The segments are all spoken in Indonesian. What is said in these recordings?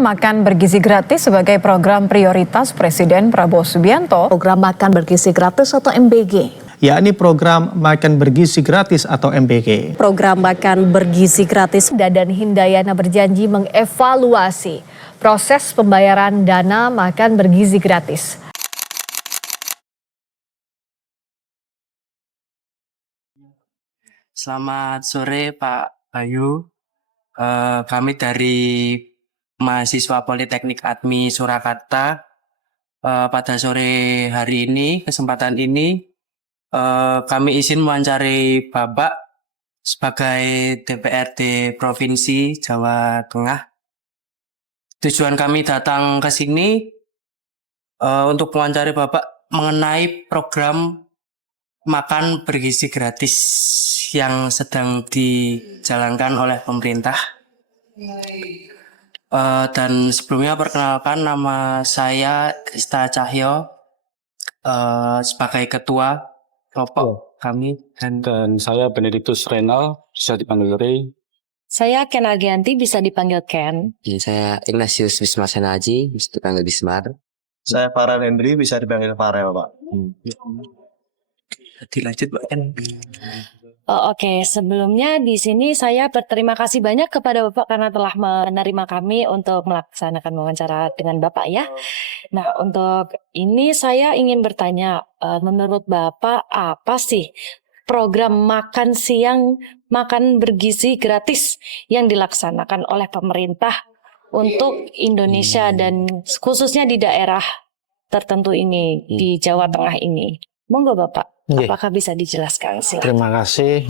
Makan bergizi gratis sebagai program prioritas Presiden Prabowo Subianto. Program makan bergizi gratis atau MBG. Yakni program makan bergizi gratis atau MBG. Program makan bergizi gratis. Dadan Hindayana berjanji mengevaluasi proses pembayaran dana makan bergizi gratis. Selamat sore Pak Bayu. Kami dari mahasiswa Politeknik Admi Surakarta. Pada sore hari ini, kesempatan ini, kami izin mewawancari Bapak sebagai DPRD Provinsi Jawa Tengah. Tujuan kami datang ke sini untuk mewawancari Bapak mengenai program makan bergizi gratis yang sedang dijalankan oleh pemerintah. Dan sebelumnya perkenalkan, nama saya Krista Cahyo sebagai ketua kelompok kami, dan saya Benedictus Renal, bisa dipanggil Ray. Saya Ken Agianti, bisa dipanggil Ken. Saya Ignatius Wismar Senaji, bisa dipanggil Wismar. Saya Farel Hendri, bisa dipanggil Farel, Pak. Dilanjut Pak Ken. Oke, sebelumnya di sini saya berterima kasih banyak kepada Bapak karena telah menerima kami untuk melaksanakan wawancara dengan Bapak ya. Nah, untuk ini saya ingin bertanya, menurut Bapak apa sih program makan siang, makan bergizi gratis yang dilaksanakan oleh pemerintah untuk Indonesia dan khususnya di daerah tertentu ini, di Jawa Tengah ini? Monggo Bapak. Apakah bisa dijelaskan? Silakan. Terima kasih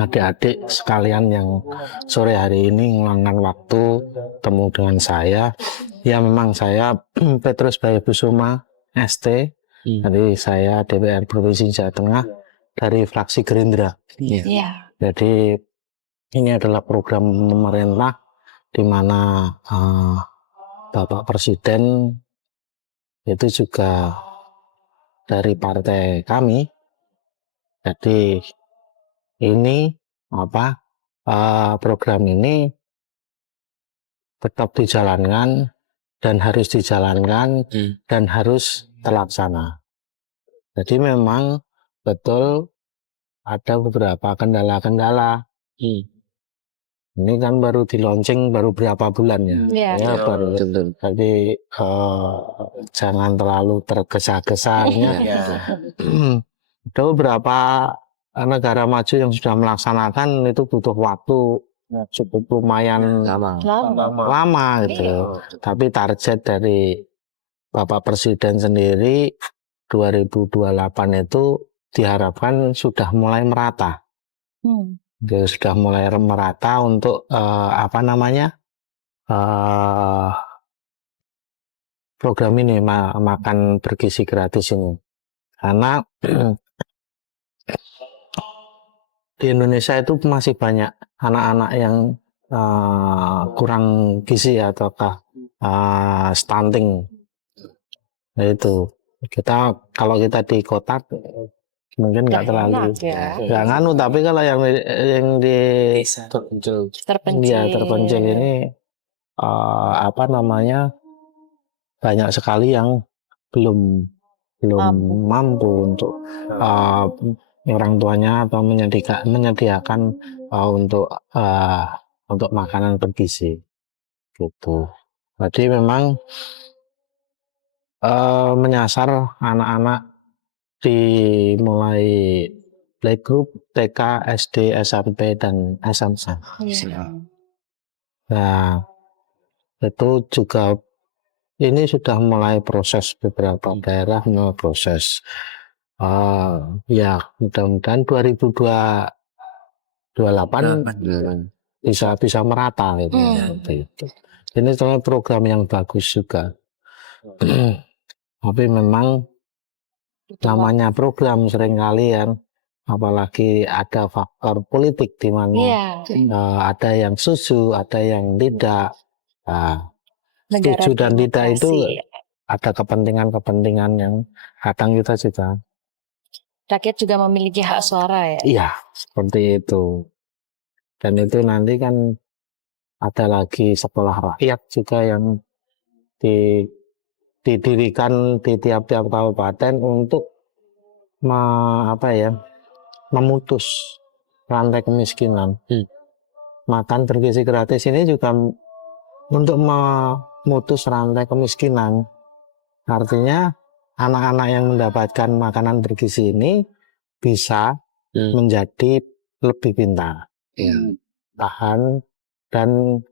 adik-adik sekalian yang sore hari ini meluangkan waktu temu dengan saya. Ya memang saya Petrus Bayu Kusuma ST, jadi saya DPR Provinsi Jawa Tengah dari fraksi Gerindra. Jadi ini adalah program pemerintah di mana Bapak Presiden itu juga dari partai kami. Jadi ini program ini tetap dijalankan dan harus dijalankan dan harus terlaksana. Jadi memang betul ada beberapa kendala-kendala. Ini kan baru di launching baru berapa bulan ya? Baru. Jadi jangan terlalu tergesa-gesa. Ada beberapa negara maju yang sudah melaksanakan itu butuh waktu cukup lumayan lama gitu. Tapi target dari Bapak Presiden sendiri 2028 itu diharapkan sudah mulai merata. Sudah mulai merata untuk program ini makan bergizi gratis ini. Karena di Indonesia itu masih banyak anak-anak yang kurang gizi ataukah stunting. Nah, itu kalau kita di kota mungkin nggak terlalu nggak nganu, tapi kalau yang di terpencil ini banyak sekali yang belum mampu untuk orang tuanya atau menyediakan untuk makanan bergizi gitu. Jadi memang menyasar anak-anak mulai playgroup, TK, SD, SMP dan SMA. Nah, itu juga ini sudah mulai proses beberapa daerah mulai proses. Ya mudah-mudahan 2028 bisa merata gitu. Ini sebenarnya program yang bagus juga. Tapi memang namanya program seringkali yang apalagi ada faktor politik di mana Iya, ada yang setuju, ada yang tidak. Nah, negara setuju dan tidak itu demokrasi. ada kepentingan-kepentingan yang kadang kita juga, Rakyat juga memiliki hak suara ya. iya, seperti itu. Dan itu nanti kan ada lagi sekolah rakyat juga yang didirikan di tiap-tiap kabupaten untuk memutus rantai kemiskinan. Makan bergizi gratis ini juga untuk memutus rantai kemiskinan. Artinya anak-anak yang mendapatkan makanan bergizi ini bisa menjadi lebih pintar, tahan, dan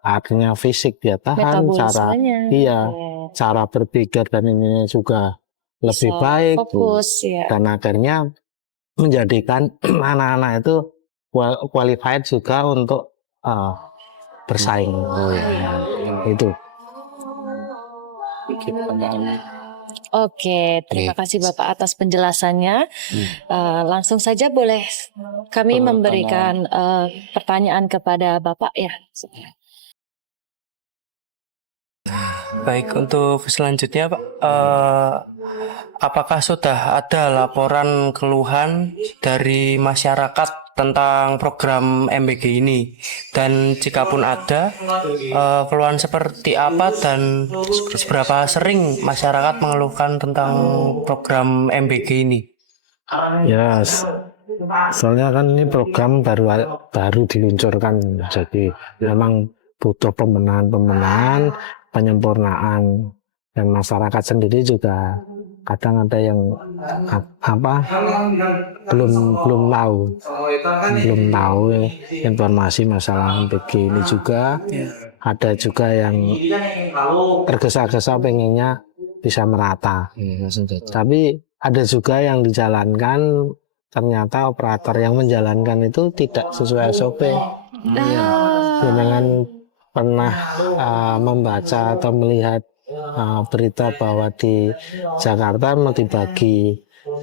artinya fisik dia tahan, Metabolismenya. cara berpikir dan ini juga lebih Bisa baik, fokus ya. dan akhirnya menjadikan anak-anak itu qualified juga untuk bersaing. Itu. Oke, terima kasih Bapak atas penjelasannya. Langsung saja boleh kami memberikan pertanyaan kepada Bapak ya. Baik, untuk selanjutnya Pak, apakah sudah ada laporan keluhan dari masyarakat tentang program MBG ini? Dan jika pun ada, keluhan seperti apa dan seberapa sering masyarakat mengeluhkan tentang program MBG ini? Ya, soalnya kan ini program baru diluncurkan, jadi memang butuh pembenahan, penyempurnaan, dan masyarakat sendiri juga kadang ada yang belum tahu informasi masalah MBG ini juga. Ada juga yang tergesa-gesa pengennya bisa merata, tapi ada juga yang dijalankan ternyata operator yang menjalankan itu tidak sesuai SOP. Dengan pernah membaca atau melihat berita bahwa di Jakarta mau dibagi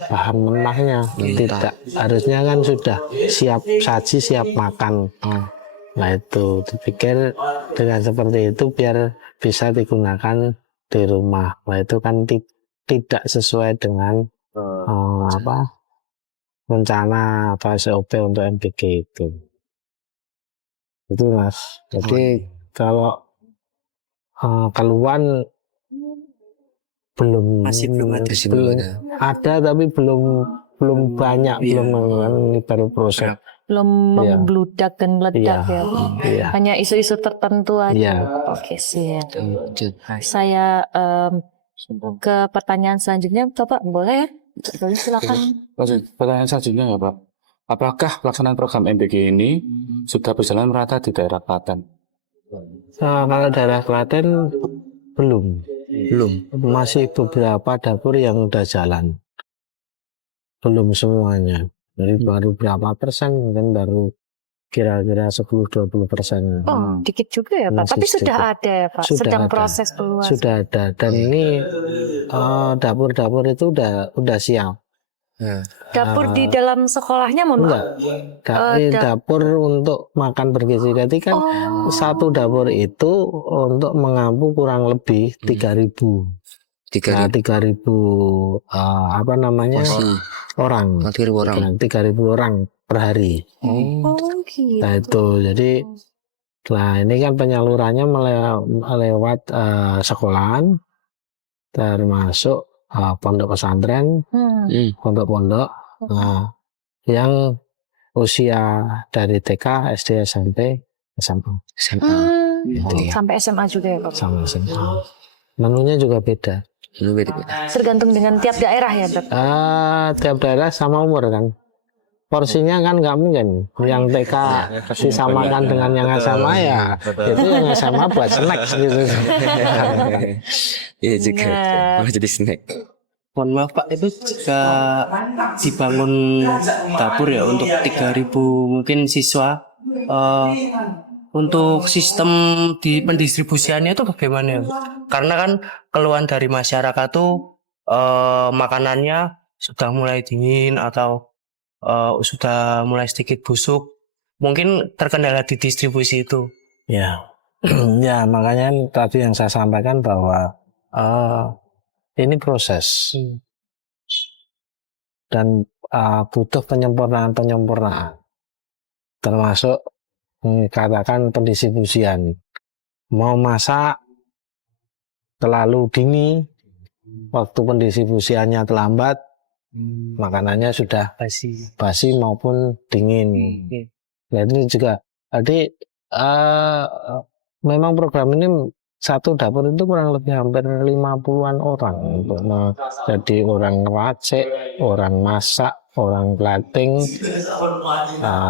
bahan mentahnya, tidak, harusnya kan sudah siap saji siap makan. Nah itu dipikir dengan seperti itu biar bisa digunakan di rumah. Nah itu kan tidak sesuai dengan rencana atau SOP untuk MBG itu Mas. Jadi kalau keluhan Masih belum ada sih, ada tapi belum banyak, ini baru proses. Belum membludak dan meledak ya. Hanya isu-isu tertentu aja. Oke, siap. Saya ke pertanyaan selanjutnya, Bapak boleh ya? Boleh, silakan. Pertanyaan selanjutnya ya Pak. Apakah pelaksanaan program MBG ini sudah berjalan merata di daerah Klaten? Kalau daerah Klaten belum. Masih beberapa dapur yang udah jalan. Belum semuanya. Jadi baru berapa persen, mungkin baru kira-kira 10-20%. Oh, dikit juga ya Pak. Tapi sudah ada ya Pak. Sedang proses peluasan. Sudah ada. Dan ini dapur-dapur itu udah siap. Dapur di dalam sekolahnya Enggak. Dapur untuk makan bergizi. Jadi kan satu dapur itu untuk mengampu kurang lebih 3.000. 3.000 orang. 3.000 orang per hari. Gitu. Nah itu jadi ini kan penyalurannya lewat sekolahan, termasuk pondok pesantren, pondok-pondok, yang usia dari TK, SD, SMP, SMA. Sampai SMA juga ya Pak? Sama SMA. Menunya juga beda. Tergantung dengan tiap daerah ya Dok? Tiap daerah sama umur kan. Porsinya kan nggak mungkin yang TK disamakan dengan yang SMA ya. Itu yang SMA buat snack gitu. Iya juga. Jadi snack. Mohon maaf Pak, itu jika dibangun dapur ya untuk 3.000 mungkin siswa, untuk sistem di pendistribusiannya itu bagaimana ya? Karena kan keluhan dari masyarakat tuh makanannya sudah mulai dingin atau sudah mulai sedikit busuk. Mungkin terkendala di distribusi itu. Ya, ya makanya tadi yang saya sampaikan bahwa ini proses dan butuh penyempurnaan, termasuk katakan pendistribusian. Mau masak terlalu dini, waktu pendistribusiannya terlambat, makanannya sudah basi maupun dingin. Nah, ini juga, jadi memang program ini satu dapur itu kurang lebih hampir 50-an orang untuk jadi orang ngeracik, orang masak, orang plating,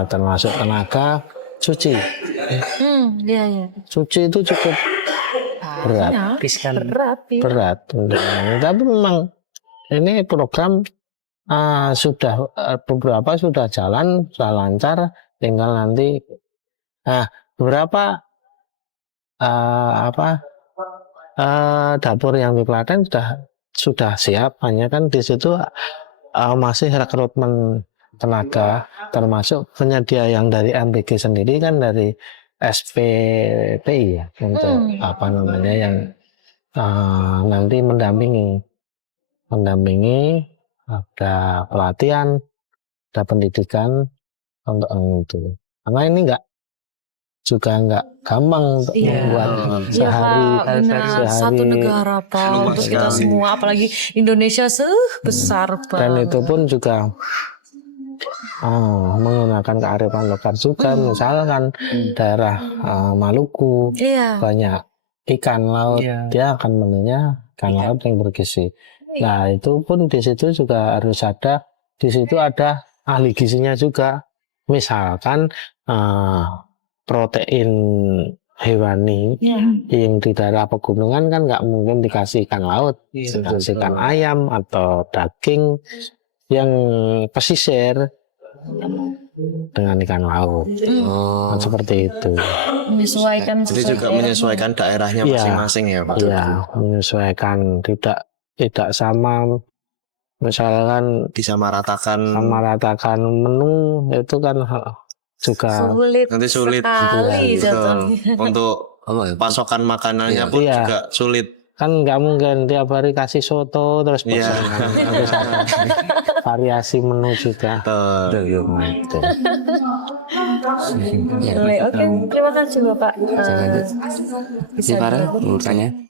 termasuk tenaga cuci. Cuci itu cukup berat, berat. Tapi memang ini program sudah beberapa sudah jalan, sudah lancar, tinggal nanti beberapa dapur yang di Klaten sudah siap, hanya kan di situ masih rekrutmen tenaga, termasuk penyedia yang dari MBG sendiri kan dari SPPI ya, untuk yang nanti mendampingi, ada pelatihan, ada pendidikan untuk itu. Karena ini nggak gampang untuk membuat sehari. Satu negara Pak untuk kita semua, apalagi Indonesia sebesar Pak. Dan itu pun juga menggunakan kearifan lokal juga. Misalkan daerah Maluku banyak ikan laut, dia akan menunya ikan laut yang bergizi. Nah itu pun di situ juga harus ada, di situ ada ahli gizinya juga. Misalkan protein hewani yang di daerah pegunungan kan nggak mungkin dikasih ikan laut, dikasih ikan ayam atau daging yang pesisir dengan ikan laut. Kan seperti itu. Menyesuaikan. Jadi juga menyesuaikan daerahnya masing-masing ya Pak. Iya, menyesuaikan, tidak sama. Misalkan disamaratakan menu itu kan juga sulit sekali untuk pasokan makanannya pun juga sulit. Kan nggak mungkin tiap hari kasih soto terus harus ada variasi menu juga. Oke, terima kasih Bapak. Ini Farel, urutannya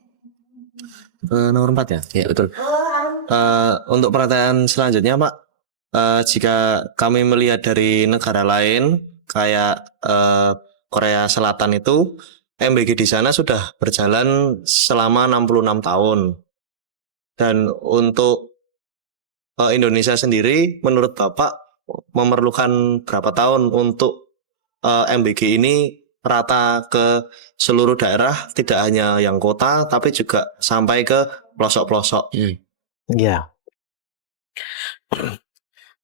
Nomor 4 ya? ya betul. Untuk pertanyaan selanjutnya Pak, jika kami melihat dari negara lain kayak Korea Selatan itu, MBG di sana sudah berjalan selama 66 tahun. Dan untuk Indonesia sendiri, menurut Bapak memerlukan berapa tahun untuk MBG ini rata ke seluruh daerah, tidak hanya yang kota, tapi juga sampai ke pelosok-pelosok. Ya.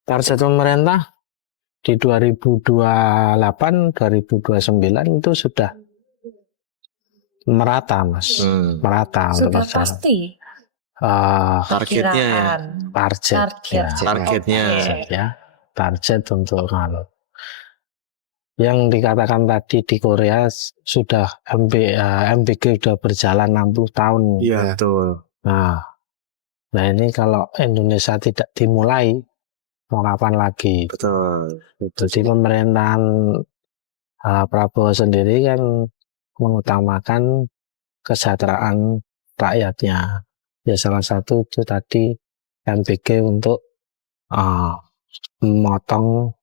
Target pemerintah di 2028-2029 itu sudah merata, Mas. Merata untuk Sudah masyarakat. pasti. Targetnya ya. Targetnya ya. Target untuk yang dikatakan tadi di Korea sudah MBG sudah berjalan 60 tahun. Iya, betul. Nah ini kalau Indonesia tidak dimulai, mau kapan lagi? Betul. Jadi pemerintahan Prabowo sendiri kan mengutamakan kesejahteraan rakyatnya. Ya salah satu itu tadi MBG untuk memotong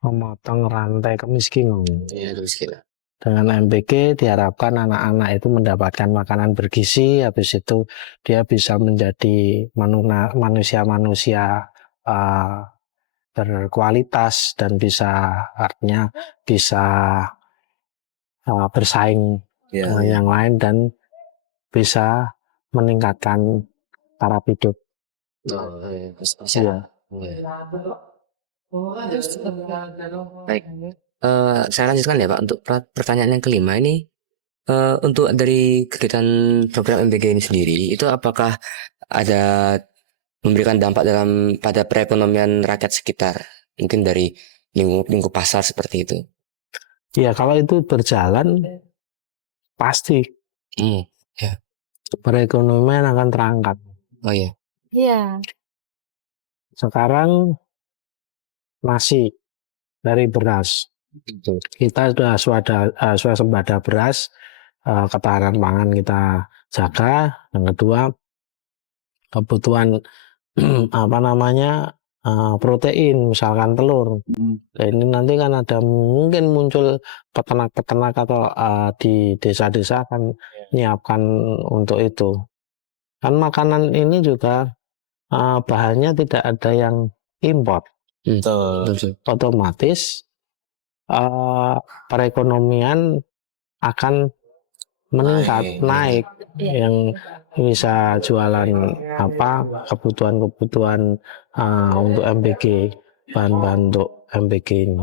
memotong rantai kemiskinan. Ya, kemiskinan. Dengan MBG diharapkan anak-anak itu mendapatkan makanan bergizi, habis itu dia bisa menjadi manusia-manusia berkualitas dan artinya bisa bersaing dengan yang lain dan bisa meningkatkan taraf hidup. Baik. Saya lanjutkan ya Pak untuk pertanyaan yang kelima ini. Untuk dari kegiatan program MBG ini sendiri, itu apakah ada memberikan dampak pada perekonomian rakyat sekitar, mungkin dari lingkup pasar seperti itu. Ya kalau itu berjalan pasti Ya. perekonomian akan terangkat. Oh ya. Iya. Sekarang nasi dari beras. Kita sudah swasembada beras, ketahanan pangan kita jaga. Yang kedua, kebutuhan apa namanya protein, misalkan telur. Nah, ini nanti kan ada mungkin muncul peternak-peternak atau di desa-desa akan menyiapkan untuk itu. Kan makanan ini juga bahannya tidak ada yang impor. Betul. Otomatis perekonomian akan meningkat, naik. Yang bisa jualan kebutuhan untuk MBG, bahan-bahan untuk MBG ini.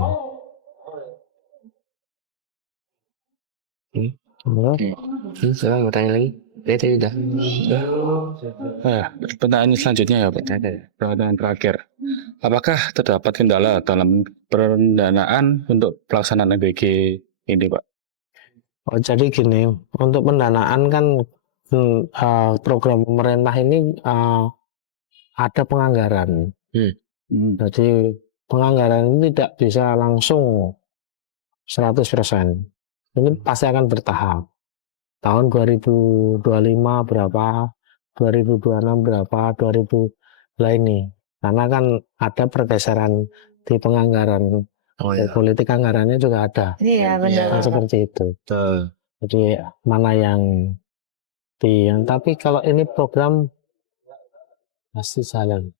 Saya mau tanya lagi. Tadi udah. Pertanyaan selanjutnya ya Pak. Pertanyaan terakhir. Apakah terdapat kendala dalam pendanaan untuk pelaksanaan MBG ini Pak? Oh, jadi gini, untuk pendanaan kan program pemerintah ini ada penganggaran. Jadi penganggaran ini tidak bisa langsung 100%. Ini pasti akan bertahap. Tahun 2025 berapa, 2026 berapa, 2000 lah ini. Karena kan ada pergeseran di penganggaran. Politik anggarannya juga ada. Iya, benar. Seperti itu. Jadi mana yang tapi kalau ini program pasti jalan.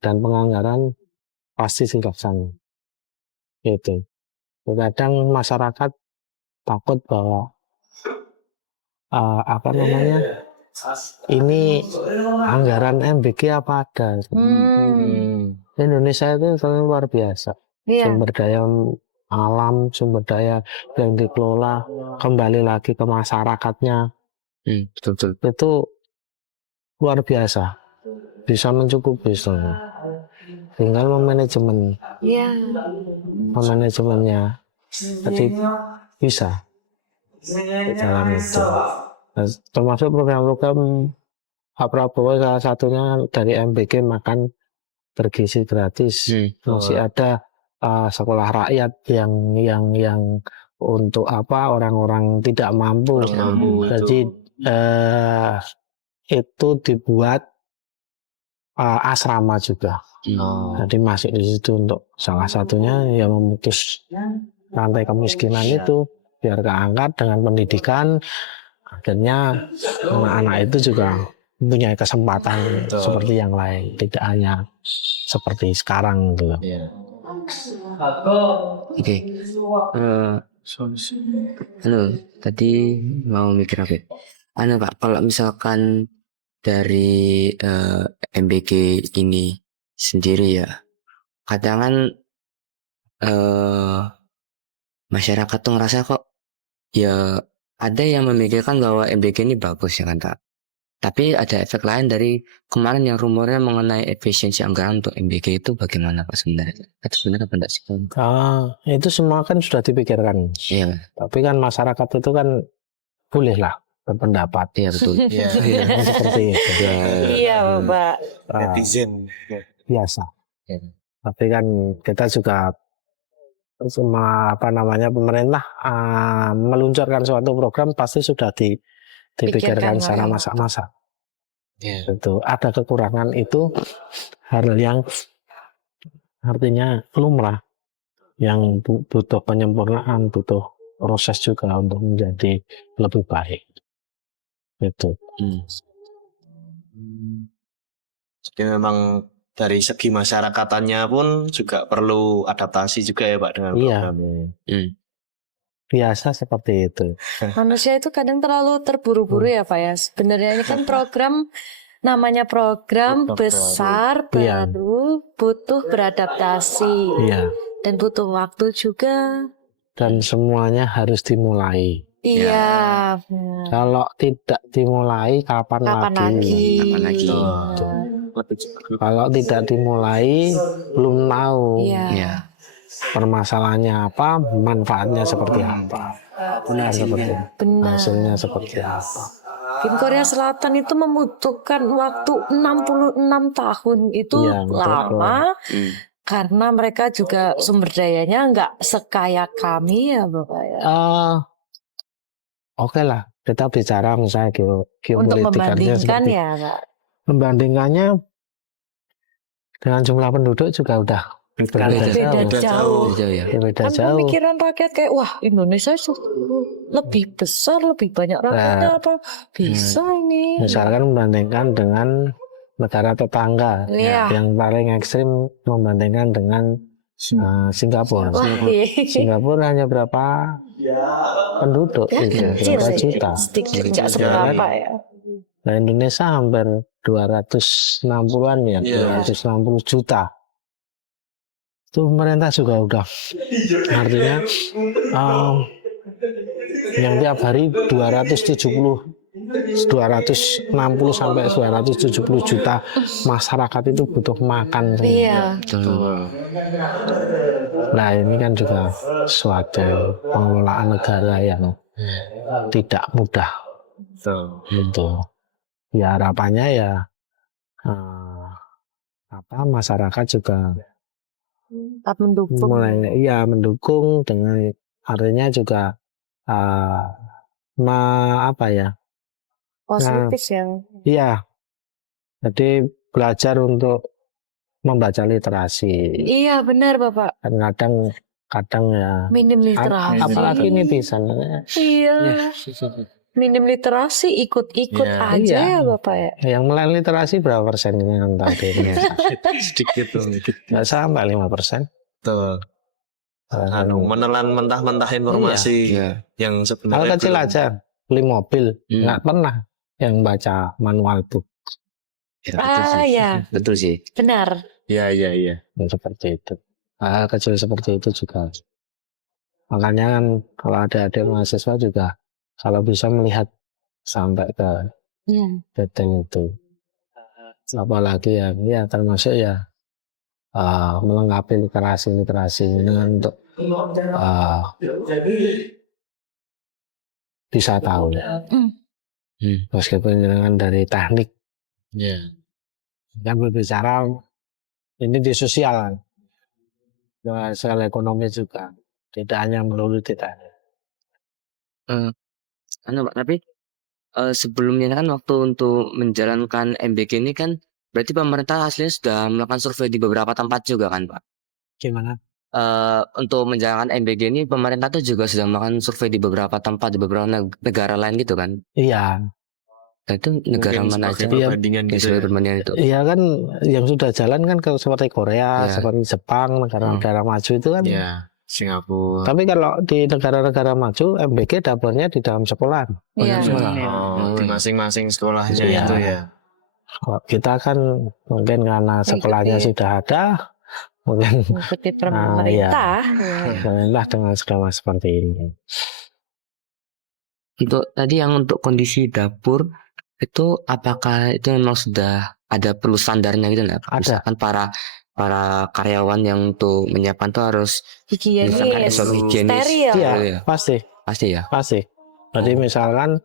Dan penganggaran pasti dilaksanakan. Gitu. Kadang masyarakat takut bahwa ini anggaran MBG apa ada. Indonesia itu terlalu luar biasa. Sumber daya alam, sumber daya yang dikelola kembali lagi ke masyarakatnya. Betul. Itu luar biasa. Bisa mencukupi sebenarnya. Tinggal manajemennya. Jadi bisa di dalam itu. Nah, termasuk program-program Pak Prabowo salah satunya dari MBG makan bergizi gratis. Masih ada sekolah rakyat yang untuk orang-orang tidak mampu. Jadi itu dibuat asrama juga. Jadi masuk di situ untuk salah satunya yang memutus rantai kemiskinan itu biar keangkat dengan pendidikan. Akhirnya anak-anak itu juga mempunyai kesempatan seperti yang lain, tidak hanya seperti sekarang gitu. Oke. Tadi mau mikir apa? Pak, kalau misalkan dari MBG ini sendiri ya, kadang kan masyarakat tuh ngerasa kok ya ada yang memikirkan bahwa MBG ini bagus ya kan Pak. Tapi ada efek lain dari kemarin yang rumornya mengenai efisiensi anggaran untuk MBG itu bagaimana Pak sebenarnya? Itu sebenarnya apa enggak sih? Itu semua kan sudah dipikirkan. Iya. Tapi kan masyarakat itu kan bolehlah berpendapat. Iya betul. Seperti itu. Iya, Bapak. Netizen. Biasa. Tapi kan kita juga semua pemerintah meluncurkan suatu program pasti sudah dipikirkan secara masak-masak. Itu ada kekurangan itu hal yang artinya lumrah yang butuh penyempurnaan, butuh proses juga untuk menjadi lebih baik. Itu. Jadi memang dari segi masyarakatannya pun juga perlu adaptasi juga ya Pak dengan program ini. Biasa seperti itu. Manusia itu kadang terlalu terburu-buru ya Pak ya. Sebenarnya ini kan namanya program besar, baru, butuh beradaptasi. Dan butuh waktu juga. Dan semuanya harus dimulai. Iya, benar. Kalau tidak dimulai, kapan Kapan lagi? Kapan lagi? Gitu. Kalau tidak dimulai, belum tahu Iya. Ya. permasalahannya apa, manfaatnya seperti apa, Benar seperti Benar. hasilnya seperti apa. Tim Korea Selatan itu membutuhkan waktu 66 tahun. Itu Iya, betul. lama Hmm. karena mereka juga sumber dayanya nggak sekaya kami ya Bapak ya. Oke lah, kita bicara misalnya Untuk geopolitikalnya membandingkan seperti ya Pak. membandingkannya dengan jumlah penduduk juga udah berbeda Beda jauh. jauh. Jauh ya. Ya, beda Kan jauh. pemikiran rakyat kayak wah Indonesia lebih besar, lebih banyak rakyatnya Nah. apa bisa ini. Misalkan membandingkan dengan negara tetangga, Iya. yang paling ekstrim membandingkan dengan Singapura. Wah, iya. Singapura hanya berapa penduduk, Ya, itu, kecil berapa sih. juta. Sedikit nggak seberapa ya. Nah, Indonesia hampir 260-an ya, 260 juta. Itu pemerintah juga udah, artinya yang tiap hari 260 sampai 270 juta masyarakat itu butuh makan. Iya. Nah, ini kan juga suatu pengelolaan negara yang tidak mudah. Gitu. Ya harapannya ya masyarakat juga Tetap mendukung. mulai mendukung dengan artinya juga Positif ya. iya, jadi belajar untuk membaca literasi. Iya benar Bapak. Kadang ya Minim literasi. apalagi netizen. Iya. Minim literasi ikut-ikut Iya. aja Iya. ya Bapak ya. Yang melek literasi berapa persen yang tadi? Sedikit tuh. Nggak sampai 5%. Betul. Menelan mentah-mentah informasi Iya. yang Hal sebenarnya kecil belum. aja, beli mobil, nggak pernah yang baca manual book. Ya, betul sih. Ya Betul sih. benar. Iya. Yang seperti itu. Hal kecil seperti itu juga. Makanya kan kalau ada adik mahasiswa juga, kalau bisa melihat sampai ke detail itu. Apalagi ya termasuk ya melengkapi literasi dengan untuk bisa tahu. Meskipun dengan dari teknik. Kan berbicara ini di sosial, soal ekonomi juga, tidak hanya melulu tidak. Pak, tapi sebelumnya kan waktu untuk menjalankan MBG ini kan berarti pemerintah aslinya sudah melakukan survei di beberapa tempat juga kan Pak? Gimana? Untuk menjalankan MBG ini pemerintah tuh juga sudah melakukan survei di beberapa tempat di beberapa negara lain gitu kan? Iya. Nah, itu negara Mungkin mana aja? sebagai perbandingan gitu Sebagai ya. perbandingan itu. Iya kan yang sudah jalan kan seperti Korea, Iya. seperti Jepang, negara-negara maju itu kan. Iya, Singapura. Tapi kalau di negara-negara maju, MBG dapurnya di dalam sekolah. Iya. Di masing-masing sekolahnya Iya. itu ya. Kalau kita kan mungkin karena sekolahnya sudah ada, mungkin Mengikuti iya. pemerintah. pemerintah dengan skema seperti ini. Untuk tadi yang untuk kondisi dapur itu apakah itu memang sudah ada perlu standarnya gitu nggak? Ada. Misalkan para karyawan yang untuk menyiapkan tuh harus misalkan Higienis. SOP higienis. Steril. Iya, Iya. pasti. Pasti ya. Pasti. Jadi misalkan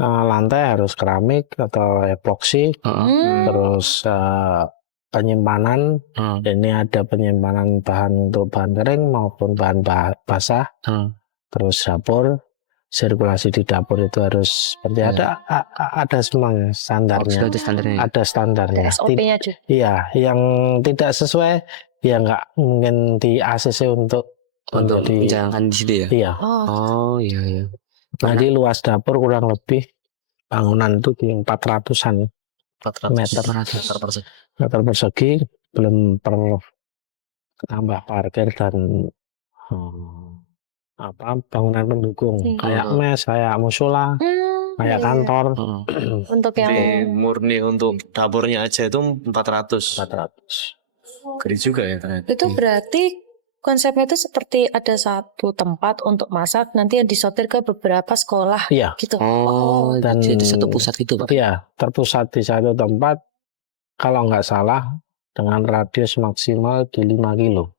lantai harus keramik atau epoksi, terus penyimpanan, ini ada penyimpanan bahan untuk bahan kering maupun bahan basah, terus dapur, sirkulasi di dapur itu harus seperti ada semuanya standarnya. Sudah ada standarnya. Ada standarnya. SOP-nya juga. Iya, yang tidak sesuai ya nggak mungkin di ACC untuk menjalankan di situ ya. Iya. Oh iya. Jadi luas dapur kurang lebih bangunan itu di 400-an 400 meter persegi, belum perlu tambah parkir dan bangunan pendukung kayak mes, kayak musola, kayak kantor. Untuk yang Jadi murni untuk dapurnya aja itu 400. 400. Gede juga ya ternyata. itu berarti konsepnya itu seperti ada satu tempat untuk masak, nanti yang disortir ke beberapa sekolah Iya. gitu. Oh, Dan jadi satu pusat itu Pak. Iya, terpusat di satu tempat. Kalau nggak salah dengan radius maksimal di 5 kilo.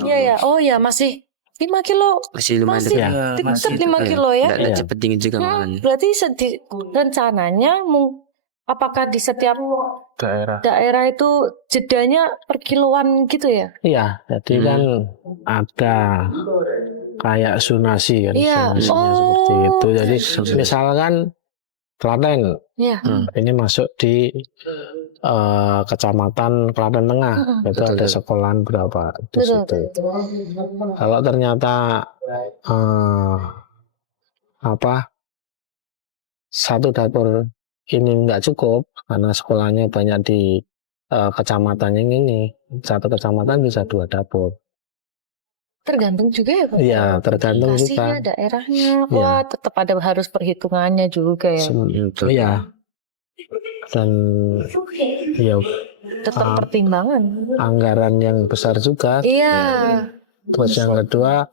Iya ya. Oh ya, masih 5 kilo. Masih lumayan Masih dekat. Ya, tetap masih 5 kilo ya. Nggak Iya. cepet dingin juga malahan. Berarti rencananya apakah di setiap daerah itu jedanya per kiloan gitu ya? Iya, jadi kan ada kayak zonasi kan, Iya. zonasinya seperti itu. Jadi misalkan Klaten, Iya. ini masuk di kecamatan Klaten Tengah, itu ada sekolahan berapa di Betul. situ. Kalau ternyata satu dapur ini nggak cukup karena sekolahnya banyak di kecamatan yang ini, satu kecamatan bisa 2 dapur. Tergantung juga ya Pak? Iya, tergantung Lokasinya, juga. daerahnya. Iya. Wah, tetap ada harus perhitungannya juga ya. Iya. Dan ya Tetap pertimbangan. anggaran yang besar juga. Iya. Terus yang kedua,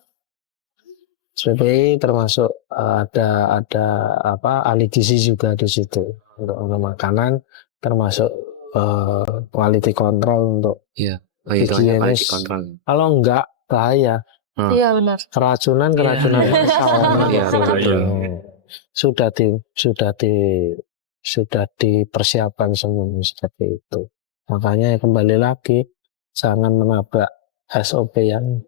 SPPI termasuk ada ahli gizi juga di situ untuk makanan, termasuk quality control untuk Iya. Oh, itu hanya higienis. quality control. Kalau enggak bahaya, Iya benar. keracunan massal. Iya, betul. Sudah dipersiapkan semua seperti itu. Makanya kembali lagi jangan menabrak SOP yang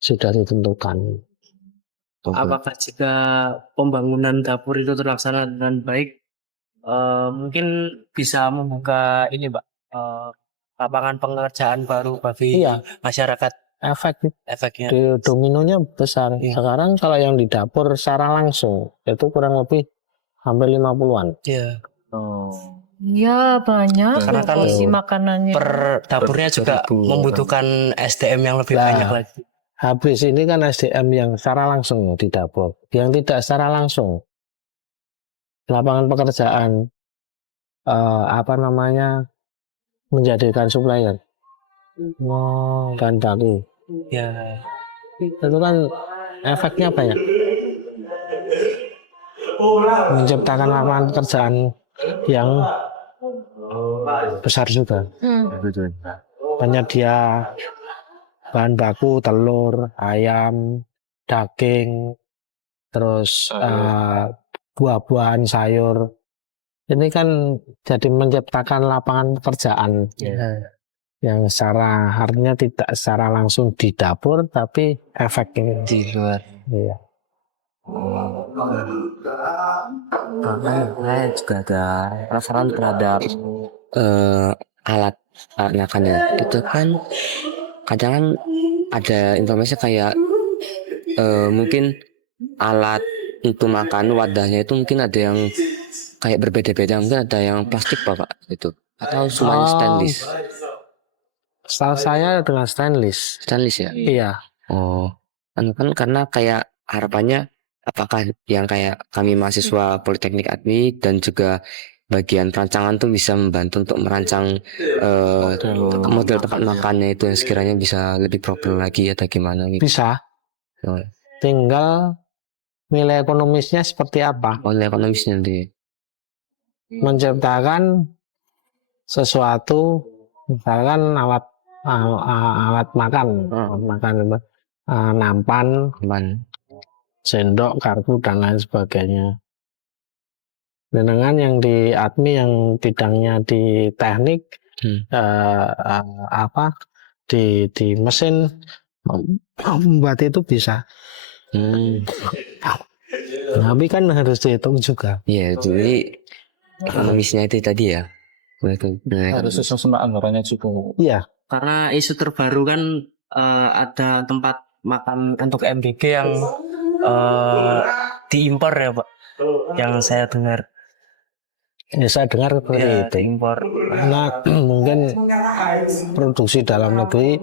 sudah ditentukan. Apakah jika pembangunan dapur itu terlaksana dengan baik, mungkin bisa membuka ini Pak, lapangan pekerjaan baru bagi Iya. masyarakat, efeknya? Dominonya besar. Iya. Sekarang kalau yang di dapur secara langsung itu kurang lebih hampir 50-an. Iya. Iya banyak Karena kan isi makanannya. Per dapurnya juga membutuhkan SDM yang lebih Nah. banyak lagi. Habis ini kan SDM yang secara langsung di dapur, yang tidak secara langsung lapangan pekerjaan menjadikan supplier bahan baku. Ya. Itu kan efeknya banyak, menciptakan lapangan pekerjaan yang besar juga. Penyedia bahan baku, telur, ayam, daging, terus buah-buahan, sayur. Ini kan jadi menciptakan lapangan pekerjaan yang secara artinya tidak secara langsung di dapur, tapi efeknya Di luar. Iya. Saya juga ada penasaran terhadap alat makannya. Itu kan kadang kan ada informasi kayak mungkin alat untuk makan wadahnya itu mungkin ada yang kayak berbeda-beda, mungkin ada yang plastik Bapak itu atau semuanya stainless. Setahu saya dengan stainless. Stainless ya? Iya. Oh, kan karena kayak harapannya apakah yang kayak kami mahasiswa Politeknik Admi dan juga bagian perancangan tuh bisa membantu untuk merancang model tempat makannya itu yang sekiranya bisa lebih proper lagi atau gimana gitu. Bisa. Oh, Tinggal nilai ekonomisnya seperti apa. nilai ekonomisnya nanti. Menciptakan sesuatu, misalkan alat makan, nampan, sendok, garpu dan lain sebagainya. Dengan yang di admi yang bidangnya di teknik, di mesin membuat itu bisa. Tapi kan harus dihitung juga. Iya, jadi ekonomisnya itu tadi ya. Harus sesuai anggarannya cukup. Iya. Karena isu terbaru kan ada tempat makan untuk MBG yang diimpor ya Pak, yang saya dengar. Ya, saya dengar seperti itu. Diimpor. Karena mungkin produksi dalam negeri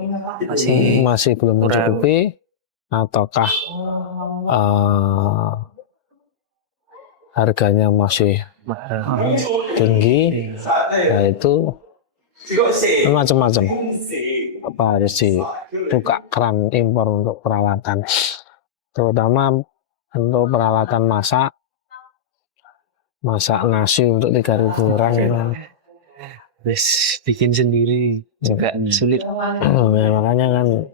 masih belum mencukupi, ataukah harganya masih tinggi, yaitu macam-macam. kenapa harus dibuka keran impor untuk peralatan, terutama untuk peralatan masak nasi untuk 3.000 orang itu kan. Terus bikin sendiri juga sulit. Ya, makanya kan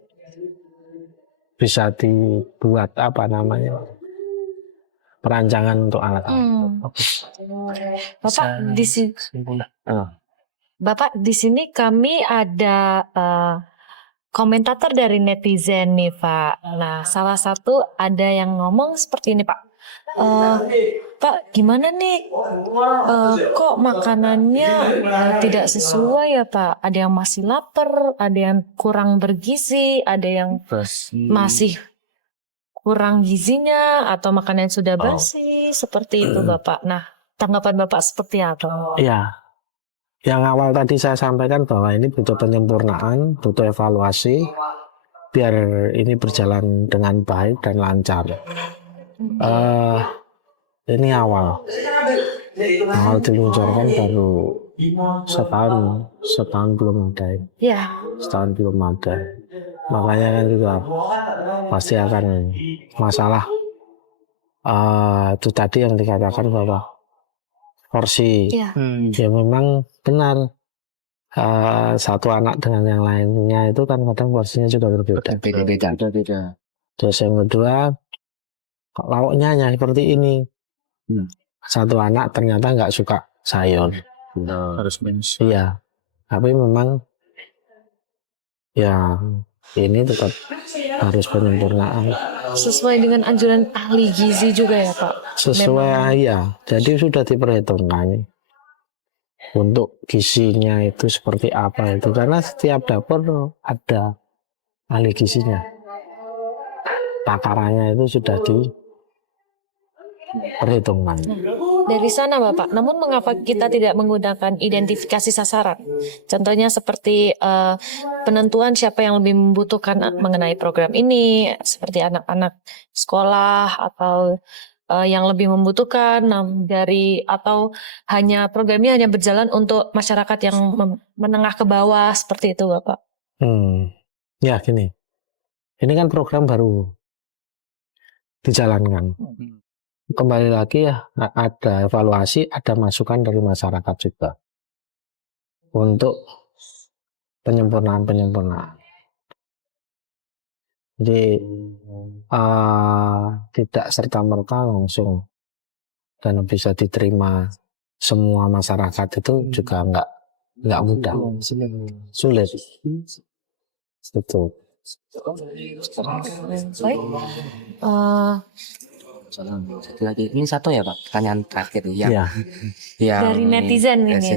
bisa dibuat apa namanya perancangan untuk alat-alat. Bapak di sini, Bapak di sini kami ada komentator dari netizen nih Pak. Nah, salah satu ada yang ngomong seperti ini Pak. Pak, gimana nih? Kok makanannya tidak sesuai ya Pak? Ada yang masih lapar, ada yang kurang bergizi, ada yang masih kurang gizinya, atau makanan yang sudah basi, seperti itu Bapak. Nah, tanggapan Bapak seperti apa? Ya, yang awal tadi saya sampaikan bahwa ini butuh penyempurnaan, butuh evaluasi, biar ini berjalan dengan baik dan lancar. Ini awal diluncurkan baru setahun belum ada. Ya, Setahun belum ada. Makanya kan juga pasti akan masalah itu tadi yang dikatakan bahwa porsi. ya. Ya memang benar, satu anak dengan yang lainnya itu kan kadang porsinya juga berbeda. Beda-beda. Terus yang kedua, lauknya hanya seperti ini. Satu anak ternyata nggak suka sayur. Harus minus. Iya, tapi memang ya ini tetap harus penyempurnaan. Sesuai dengan anjuran ahli gizi juga ya Pak? Sesuai ya, jadi sudah diperhitungkan untuk gizinya itu seperti apa itu, karena setiap dapur ada ahli gizinya, takarannya itu sudah diperhitungkan. Dari sana Bapak, namun mengapa kita tidak menggunakan identifikasi sasaran? Contohnya seperti penentuan siapa yang lebih membutuhkan mengenai program ini, seperti anak-anak sekolah atau yang lebih membutuhkan atau hanya programnya hanya berjalan untuk masyarakat yang menengah ke bawah, seperti itu Bapak. Ya gini, ini kan program baru dijalankan. Kembali lagi ya, ada evaluasi, ada masukan dari masyarakat juga untuk penyempurnaan. Jadi tidak serta-merta langsung dan bisa diterima semua masyarakat itu juga nggak mudah, sulit. Betul. Baik. Satu lagi, ini satu ya Pak, pertanyaan terakhir yang Dari netizen ini.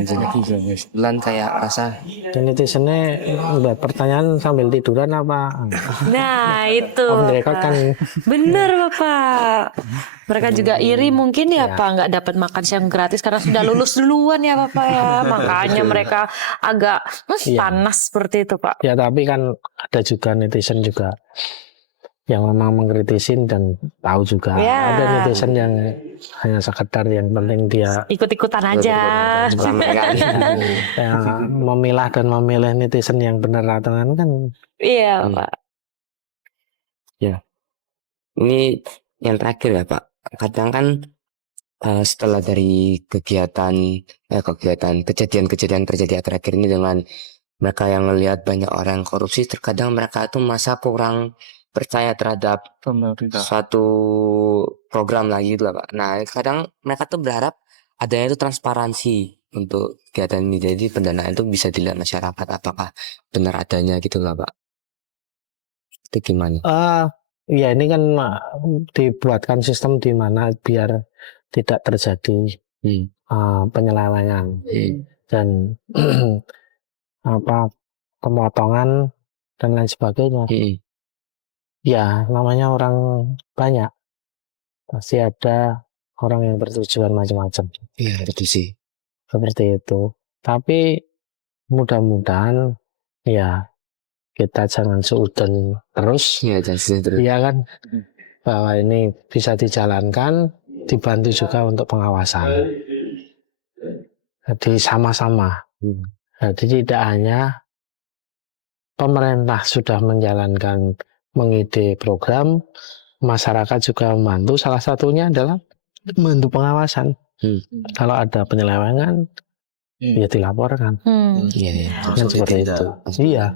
Bulan kayak rasa Dan netizennya buat pertanyaan sambil tiduran apa? Nah itu Mereka Bapak. kan Bener Bapak. Mereka juga iri mungkin ya Pak, nggak dapat makan siang gratis karena sudah lulus duluan ya Bapak ya. Makanya mereka agak panas seperti itu Pak. ya, tapi kan ada juga netizen juga yang memang mengkritisin dan tahu juga. Ya. Ada netizen yang hanya sekedar yang penting dia Ikut-ikutan aja. yang memilah dan memilih netizen yang benar atau kan. Iya Pak. ini yang terakhir ya Pak. Kadang kan setelah dari kejadian-kejadian terjadi terakhir ini dengan mereka yang melihat banyak orang korupsi, terkadang mereka itu masa kurang percaya terhadap suatu program lagi gitu lah Pak. Nah kadang mereka tuh berharap adanya itu transparansi untuk kegiatan ini, jadi pendanaan itu bisa dilihat masyarakat apakah benar adanya gitu lah Pak. Itu gimana? Ya ini kan dibuatkan sistem di mana biar tidak terjadi penyelewengan dan pemotongan dan lain sebagainya. Ya namanya orang banyak, pasti ada orang yang bertujuan macam-macam. Iya itu sih. Seperti itu. Tapi mudah-mudahan ya kita jangan seudon terus. Iya jangan terus. Iya kan, bahwa ini bisa dijalankan, dibantu juga untuk pengawasan. Jadi sama-sama. Jadi tidak hanya pemerintah sudah menjalankan mengide program, masyarakat juga membantu. Salah satunya adalah membantu pengawasan. Kalau ada penyelewengan, ya dilaporkan. Iya. Kan seperti itu. Iya.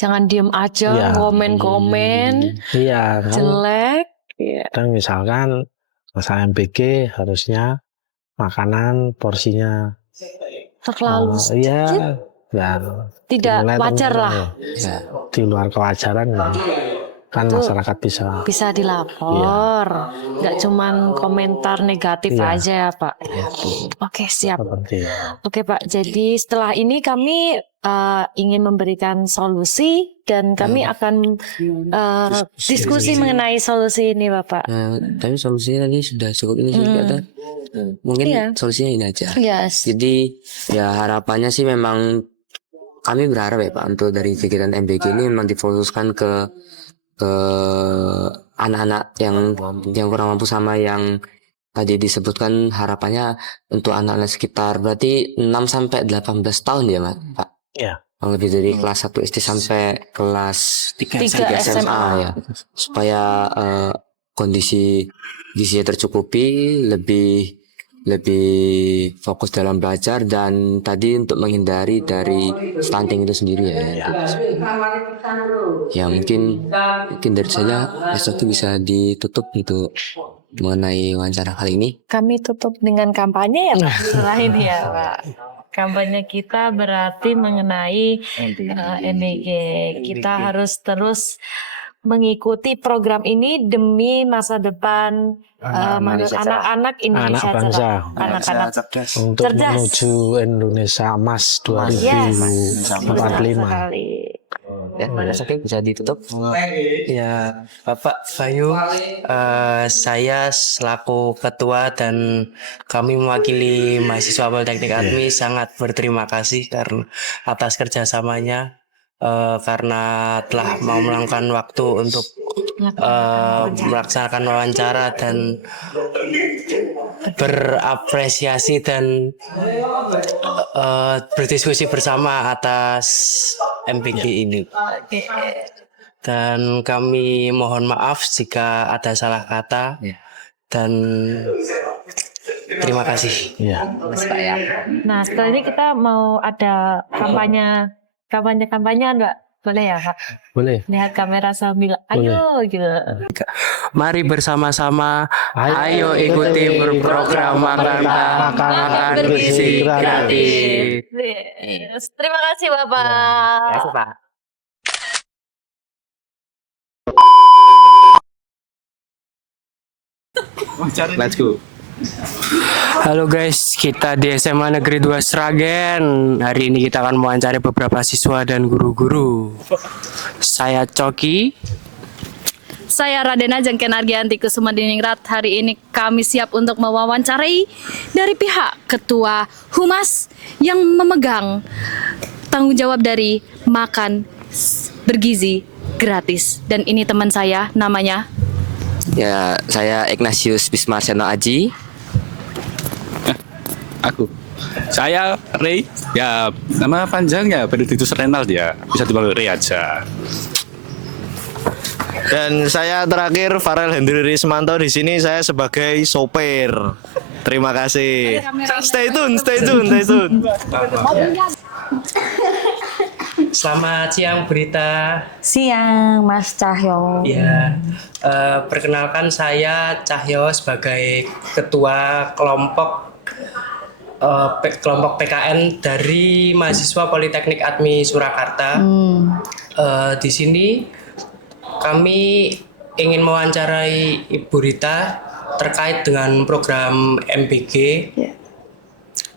Jangan diem aja, Iya. komen-komen, Iya kan. jelek. Iya. Dan misalkan masa MBG harusnya makanan porsinya Terlalu iya, sedikit, ya tidak dinilai wajar terlalu, lah. ya, di luar kewajaran ya. Kan Itu masyarakat bisa bisa dilapor, nggak cuman komentar negatif Iya. aja ya Pak. Oke, siap. seperti Oke Pak, jadi setelah ini kami ingin memberikan solusi dan kami akan diskusi mengenai solusi ini Bapak. Nah, tapi solusinya tadi sudah cukup ini sih kata. Mungkin Iya. solusinya ini aja. Yes. Jadi ya harapannya sih memang kami berharap ya Pak untuk dari kegiatan MBG ini memang difokuskan ke anak-anak yang kurang mampu sama yang tadi disebutkan harapannya untuk anak-anak sekitar berarti 6 sampai 18 tahun ya Pak. Iya. Lebih dari kelas 1 SD sampai kelas 3 3 SMA ya. Supaya kondisi gizinya tercukupi, lebih fokus dalam belajar dan tadi untuk menghindari dari stunting itu sendiri ya. Ya mungkin dari saya besok itu bisa ditutup untuk mengenai wawancara kali ini. Kami tutup dengan kampanye ya Pak. Setelah ini ya Pak. Kampanye kita berarti mengenai MBG. Kita harus terus mengikuti program ini demi masa depan anak-anak Indonesia. anak bangsa Anak-anak untuk cerdas. menuju Indonesia Emas Yes. 2045. Sekali. Ya, oke bisa ditutup. Ya, Bapak Bayu, saya selaku ketua dan kami mewakili mahasiswa Politeknik Admi sangat berterima kasih karena atas kerjasamanya, karena telah mau meluangkan waktu untuk melaksanakan wawancara dan berapresiasi dan berdiskusi bersama atas MBG ini. Dan kami mohon maaf jika ada salah kata dan terima kasih. Iya. Nah, setelah ini kita mau ada kampanye enggak? Boleh ya, Kak? Boleh. Lihat kamera sambil ayo gitu. Mari bersama-sama, ayo ikuti berprogram makan bergizi gratis. Terima kasih Bapak. Pak. Let's go. Halo guys, kita di SMA Negeri 2 Sragen. Hari ini kita akan mewawancari beberapa siswa dan guru-guru. Saya Coki. Saya Radena Jengken Argianti Kusumediningrat. Hari ini kami siap untuk mewawancarai dari pihak Ketua Humas yang memegang tanggung jawab dari makan bergizi gratis. Dan ini teman saya, namanya Ya, saya Ignatius Bismar Seno Aji. Aku. Saya Ray. Ya, nama panjangnya Benedictus Renald ya. Bisa dipanggil Ray aja. Dan saya terakhir Farel Hendri Rismanto, di sini saya sebagai sopir. Terima kasih. Stay tune. Selamat siang Berita. Siang Mas Cahyo. Ya, perkenalkan saya Cahyo sebagai ketua kelompok PKN dari mahasiswa Politeknik Admi Surakarta. Di sini kami ingin mewawancarai Ibu Rita terkait dengan program MBG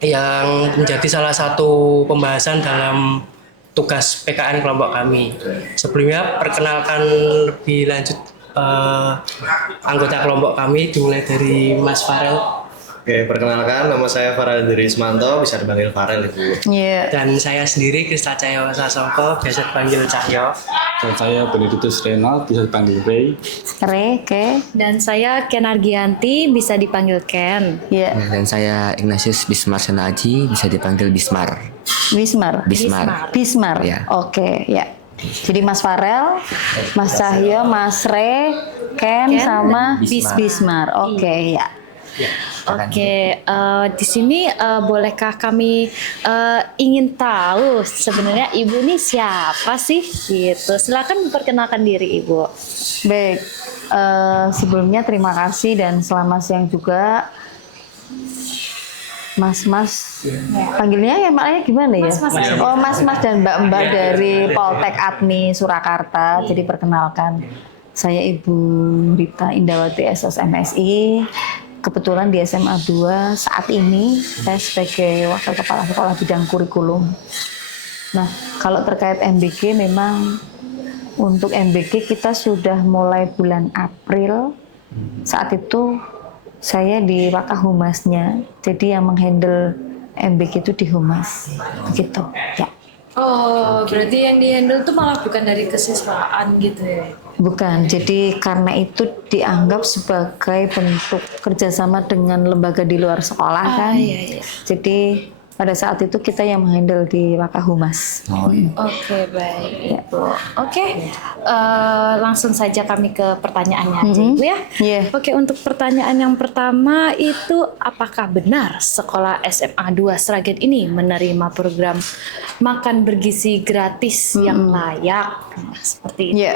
yang menjadi salah satu pembahasan dalam tugas PKN kelompok kami. Sebelumnya perkenalkan lebih lanjut anggota kelompok kami, dimulai dari Mas Farel. Oke, perkenalkan nama saya Farel Hendri Rismanto, bisa dipanggil Farel Ibu. Iya. Dan saya sendiri Krista Cahyo Sasongko, biasa dipanggil Cahyo. Dan saya Benedictus Renald, bisa dipanggil Ray. Oke. dan saya Ken Argianti, bisa dipanggil Ken. Iya. Dan saya Ignatius Bismar Seno Aji, bisa dipanggil Bismar. Wismar. Bismar. Ya. Oke, ya. Jadi Mas Farel, Mas Cahyo, Mas Re, Ken sama Bismar. Oke, ya. Oke, di sini bolehkah kami ingin tahu sebenarnya Ibu ini siapa sih? Gitu. Silakan memperkenalkan diri Ibu. Baik. Sebelumnya terima kasih dan selamat siang juga. Mas-mas, panggilnya ya makanya gimana ya? Oh, mas-mas dan mbak-mbak dari Poltek Admi Surakarta. Jadi perkenalkan, saya Ibu Rita Indawati SOS MSI. Kebetulan di SMA 2 saat ini saya sebagai Wakil Kepala Sekolah Bidang Kurikulum. Nah, kalau terkait MBG memang untuk MBG kita sudah mulai bulan April. Saat itu saya di Wakahumasnya, jadi yang menghandle MBG itu di Humas, begitu ya. Oh, berarti yang di-handle itu malah bukan dari kesiswaan gitu ya? Bukan, jadi karena itu dianggap sebagai bentuk kerjasama dengan lembaga di luar sekolah kan. Iya. Jadi pada saat itu kita yang menghandle di Wakahumas. Oke, baik Ibu. Oke, langsung saja kami ke pertanyaannya aja Ibu ya. Oke, untuk pertanyaan yang pertama itu apakah benar sekolah SMA 2 Sragen ini menerima program makan bergizi gratis yang layak? Nah, seperti itu.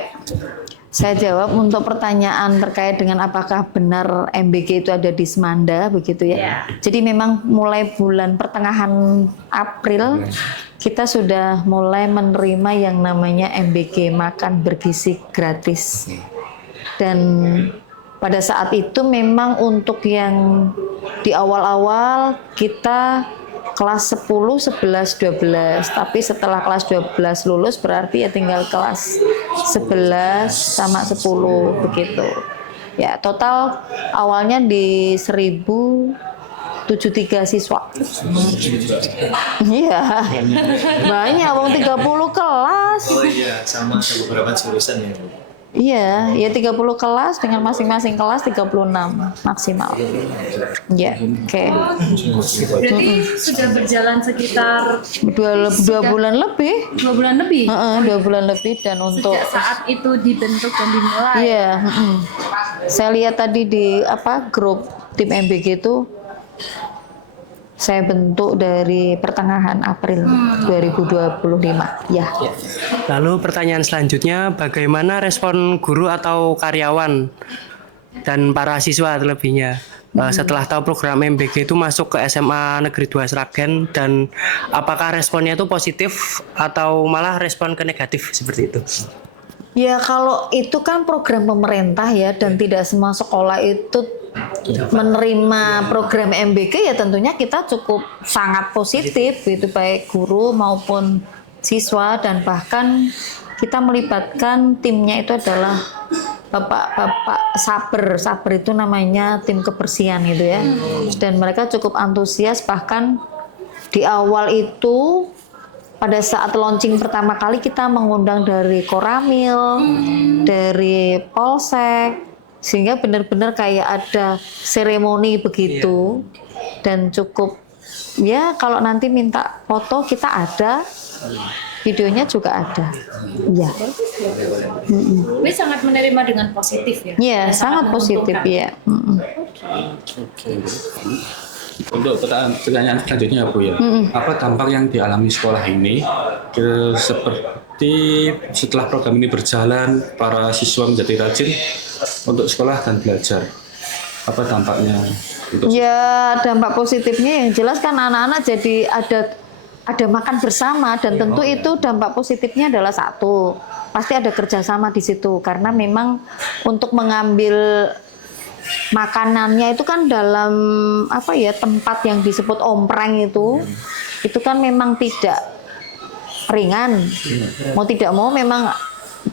Saya jawab untuk pertanyaan terkait dengan apakah benar MBG itu ada di Semanda, begitu ya. Jadi memang mulai bulan pertengahan April kita sudah mulai menerima yang namanya MBG, makan bergizi gratis. Dan pada saat itu memang untuk yang di awal-awal kita kelas 10, 11, 12. Tapi setelah kelas 12 lulus berarti ya tinggal kelas 11 sama 10 begitu. Ya, total awalnya di 1073 siswa. Iya. Banyak, wong 30 kelas. Oh iya, sama beberapa jurusan ya. Iya, ya 30 kelas dengan masing-masing kelas 36 maksimal. Ya, oke. Berarti sudah berjalan sekitar dua bulan lebih. 2 bulan lebih? 2 bulan lebih dan untuk sejak saat itu dibentuk dan dimulai? Iya. Saya lihat tadi di grup tim MBG itu saya bentuk dari pertengahan April 2025. Ya. Lalu pertanyaan selanjutnya, bagaimana respon guru atau karyawan dan para siswa terlebihnya setelah tahu program MBG itu masuk ke SMA Negeri 2 Sragen, dan apakah responnya itu positif atau malah respon ke negatif seperti itu? Ya, kalau itu kan program pemerintah ya, dan tidak semua sekolah itu menerima program MBG, ya tentunya kita cukup sangat positif gitu, baik guru maupun siswa, dan bahkan kita melibatkan timnya itu adalah bapak-bapak saber itu namanya tim kebersihan gitu ya, dan mereka cukup antusias. Bahkan di awal itu pada saat launching pertama kali kita mengundang dari Koramil, dari Polsek, sehingga benar-benar kayak ada seremoni begitu. Dan cukup ya, kalau nanti minta foto kita ada, videonya juga ada. Iya. Ini sangat menerima dengan positif ya? Iya, sangat positif ya. Untuk pertanyaan selanjutnya Bu ya, apa dampak yang dialami sekolah ini seperti setelah program ini berjalan, para siswa menjadi rajin untuk sekolah dan belajar? Apa dampaknya? Ya, dampak positifnya yang jelas kan anak-anak jadi ada makan bersama, dan tentu itu dampak positifnya adalah satu, pasti ada kerjasama di situ, karena memang untuk mengambil makanannya itu kan dalam tempat yang disebut ompreng itu kan memang tidak ringan. Mau tidak mau memang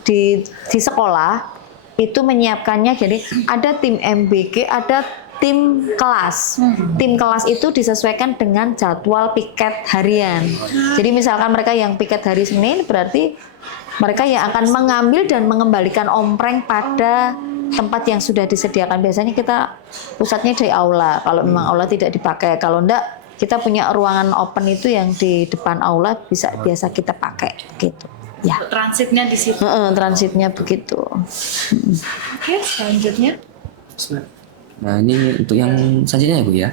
di sekolah itu menyiapkannya, jadi ada tim MBG, ada tim kelas. Tim kelas itu disesuaikan dengan jadwal piket harian. Jadi misalkan mereka yang piket hari Senin, berarti mereka yang akan mengambil dan mengembalikan ompreng pada tempat yang sudah disediakan. Biasanya kita pusatnya di aula, kalau memang aula tidak dipakai. Kalau enggak, kita punya ruangan open itu yang di depan aula biasa kita pakai gitu. Ya. Transitnya di situ. Transitnya begitu. Oke, selanjutnya. Nah, ini untuk yang selanjutnya ya Bu ya.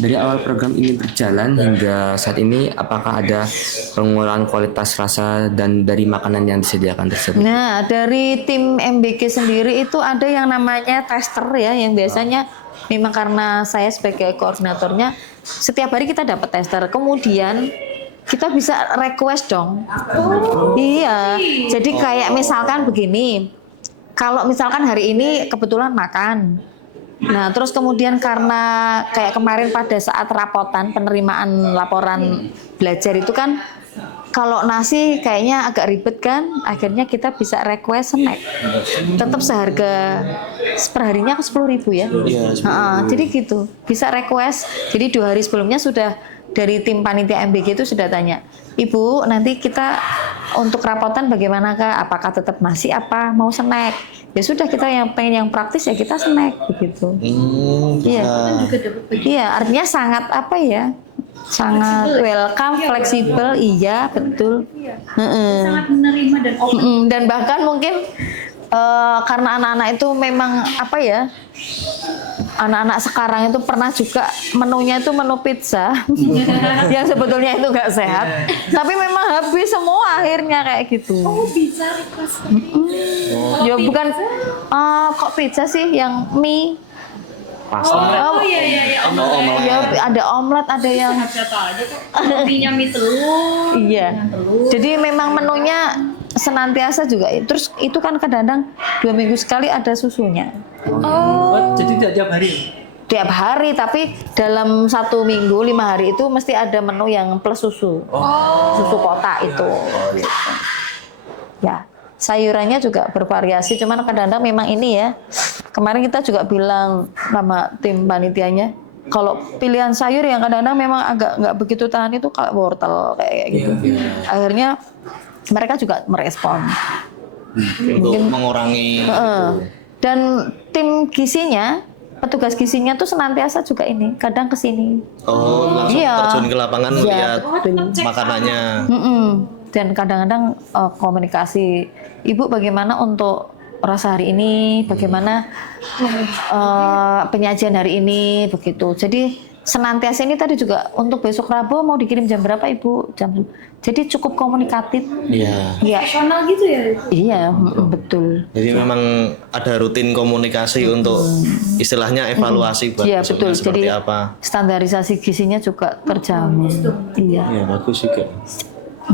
Dari awal program ini berjalan hingga saat ini, apakah ada pengurangan kualitas rasa dan dari makanan yang disediakan tersebut? Nah, dari tim MBG sendiri itu ada yang namanya tester ya, yang biasanya memang karena saya sebagai koordinatornya, setiap hari kita dapat tester. Kemudian kita bisa request dong. Iya, jadi kayak misalkan begini, kalau misalkan hari ini kebetulan makan, nah terus kemudian karena kayak kemarin pada saat rapotan penerimaan laporan belajar itu kan, kalau nasi kayaknya agak ribet kan, akhirnya kita bisa request snack. Tetap seharga perharinya 10.000 ya. Jadi gitu, bisa request. Jadi 2 hari sebelumnya sudah dari tim panitia MBG itu sudah tanya, Ibu nanti kita untuk rapotan bagaimana Kak? Apakah tetap nasi apa mau snack? Ya sudah, kita yang pengen yang praktis ya kita snack begitu. Iya. Iya, artinya sangat apa ya? Sangat welcome, fleksibel, iya betul. Sangat menerima dan open. Dan bahkan mungkin karena anak-anak itu memang apa ya, anak-anak sekarang itu pernah juga menunya itu menu pizza yang sebetulnya itu nggak sehat, tapi memang habis semua akhirnya kayak gitu. Bisa request. Ya bukan kok pizza sih, yang mie. Ya, ada omelet, ada yang Rotinya mie telur. iya. Jadi memang menunya senantiasa juga. Terus itu kan kadang-kadang 2 minggu sekali ada susunya. Jadi tidak tiap hari? Tiap hari, tapi dalam 1 minggu 5 hari itu mesti ada menu yang plus susu. Susu kotak itu. Ya, sayurannya juga bervariasi, cuman kadang-kadang memang ini ya. Kemarin kita juga bilang sama tim panitianya, kalau pilihan sayur yang kadang-kadang memang agak nggak begitu tahan itu kayak wortel kayak gitu. Akhirnya mereka juga merespon. Untuk mengurangi dan tim gizinya, petugas gizinya tuh senantiasa juga ini, kadang kesini. Langsung terjun ke lapangan melihat makanannya. Dan kadang-kadang komunikasi, Ibu bagaimana untuk rasa hari ini, bagaimana penyajian hari ini, begitu. Jadi senantiasa ini tadi juga untuk besok Rabu mau dikirim jam berapa Ibu? Jadi cukup komunikatif. Iya. Profesional gitu ya? Iya, betul. Jadi memang ada rutin komunikasi untuk istilahnya evaluasi buat besoknya seperti apa. Standarisasi gizinya juga terjamin. Iya. Bagus juga.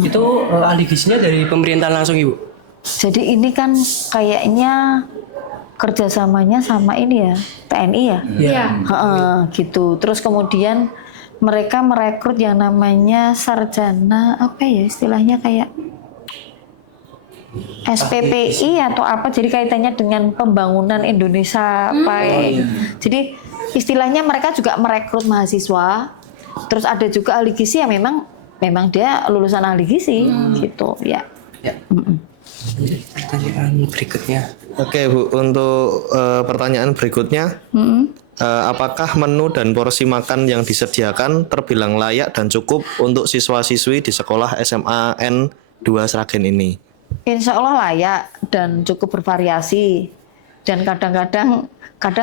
Itu ahli gizinya dari pemerintahan langsung Ibu? Jadi ini kan kayaknya kerjasamanya sama ini ya, TNI ya? Iya. Gitu. Terus kemudian mereka merekrut yang namanya sarjana, apa ya istilahnya, kayak SPPI atau apa, jadi kaitannya dengan pembangunan Indonesia. Jadi istilahnya mereka juga merekrut mahasiswa, terus ada juga ahli gizi yang memang dia lulusan ahli gizi gitu ya. Pertanyaan berikutnya. Oke Bu, untuk pertanyaan berikutnya, apakah menu dan porsi makan yang disediakan terbilang layak dan cukup untuk siswa-siswi di sekolah SMA N2 Sragen ini? Insya Allah layak dan cukup bervariasi, dan kadang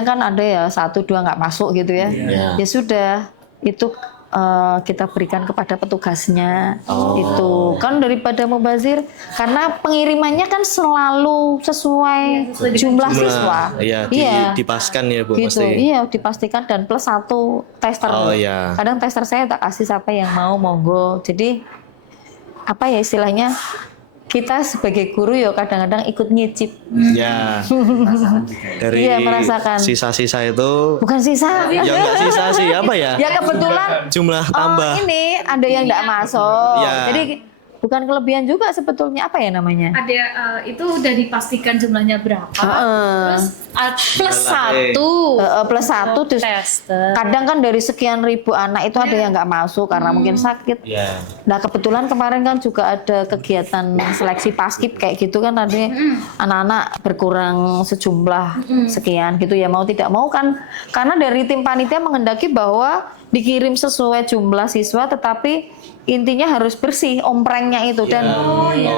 kan ada ya 1-2 nggak masuk gitu ya. Ya sudah, itu kita berikan kepada petugasnya. Itu kan daripada mubazir, karena pengirimannya kan selalu sesuai jumlah siswa. Iya, dipaskan ya Bu, gitu. pasti. Iya, dipastikan, dan plus 1 tester. Kadang tester saya tak kasih siapa yang mau, monggo. Jadi apa ya istilahnya, kita sebagai guru ya kadang-kadang ikut nyicip. Ya. Dari merasakan. Sisa-sisa itu. Bukan sisa. Ya enggak sisa sih, apa ya? Ya kebetulan jumlah tambah. Ini ada yang enggak masuk. Ya. Jadi bukan kelebihan juga sebetulnya, apa ya namanya? Ada itu udah dipastikan jumlahnya berapa. Terus plus 1. Plus 1 terus tester. kadang kan dari sekian ribu anak itu ada yang nggak masuk karena mungkin sakit. Nah kebetulan kemarin kan juga ada kegiatan seleksi paskib kayak gitu kan, ada anak-anak berkurang sejumlah sekian gitu ya, mau tidak mau kan, karena dari tim panitia menghendaki bahwa dikirim sesuai jumlah siswa, tetapi intinya harus bersih omprengnya itu.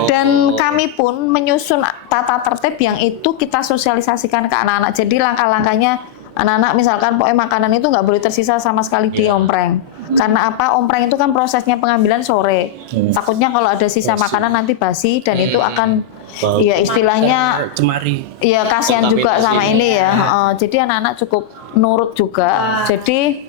Dan kami pun menyusun tata tertib yang itu kita sosialisasikan ke anak-anak. Jadi langkah-langkahnya anak-anak misalkan pokoknya makanan itu nggak boleh tersisa sama sekali di ompreng. Karena apa? Ompreng itu kan prosesnya pengambilan sore. Takutnya kalau ada sisa makanan nanti basi dan itu akan ya istilahnya cemari. Ya kasihan juga sama ini ya. Jadi anak-anak cukup nurut juga. Jadi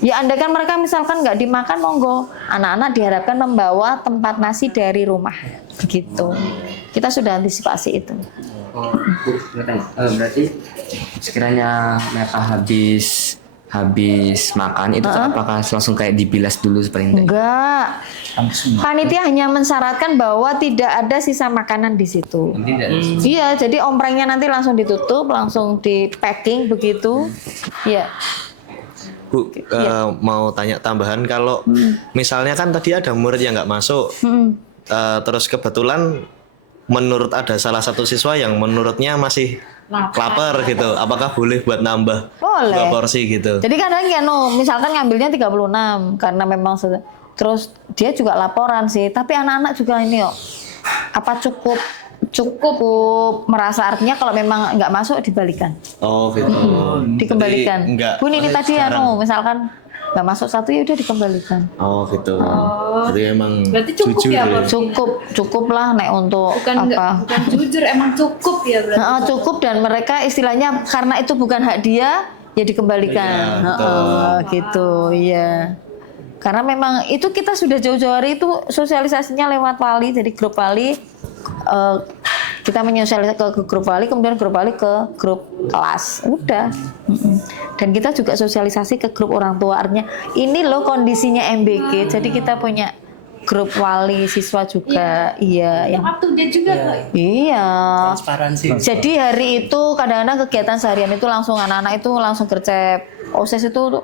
ya andaikan mereka misalkan nggak dimakan monggo, anak-anak diharapkan membawa tempat nasi dari rumah. Begitu. Kita sudah antisipasi itu. Berarti sekiranya mereka habis makan itu apakah langsung kayak dibilas dulu seperti itu? Enggak. Panitia hanya mensyaratkan bahwa tidak ada sisa makanan di situ. Iya, jadi omprengnya nanti langsung ditutup, langsung di packing begitu. Iya. Bu, mau tanya tambahan kalau misalnya kan tadi ada murid yang nggak masuk, terus kebetulan menurut ada salah satu siswa yang menurutnya masih lapar gitu, apakah boleh buat nambah Boleh. 2 porsi gitu? Jadi kadang ya misalkan ngambilnya 36 karena memang terus dia juga laporan sih, tapi anak-anak juga ini apa cukup merasa artinya kalau memang nggak masuk dibalikan. Oh gitu. Dikembalikan. Bu ini tadi misalkan nggak masuk satu ya udah dikembalikan. Oh gitu. Jadi emang Berarti cukup jujur ya, Pak? Cukup lah nek untuk Bukan jujur, emang cukup ya berarti. Cukup dan mereka istilahnya karena itu bukan hak dia ya dikembalikan. Gitu ya. Karena memang itu kita sudah jauh-jauh hari itu sosialisasinya lewat wali, jadi grup wali kita menyosialisasikan ke grup wali, kemudian grup wali ke grup kelas, udah. Dan kita juga sosialisasi ke grup orang tua, artinya ini loh kondisinya MBG, jadi kita punya grup wali siswa juga, yang up to date juga kok. Iya. Transparansi. Jadi hari itu kadang-kadang kegiatan seharian itu langsung anak-anak itu langsung gercep. OSIS itu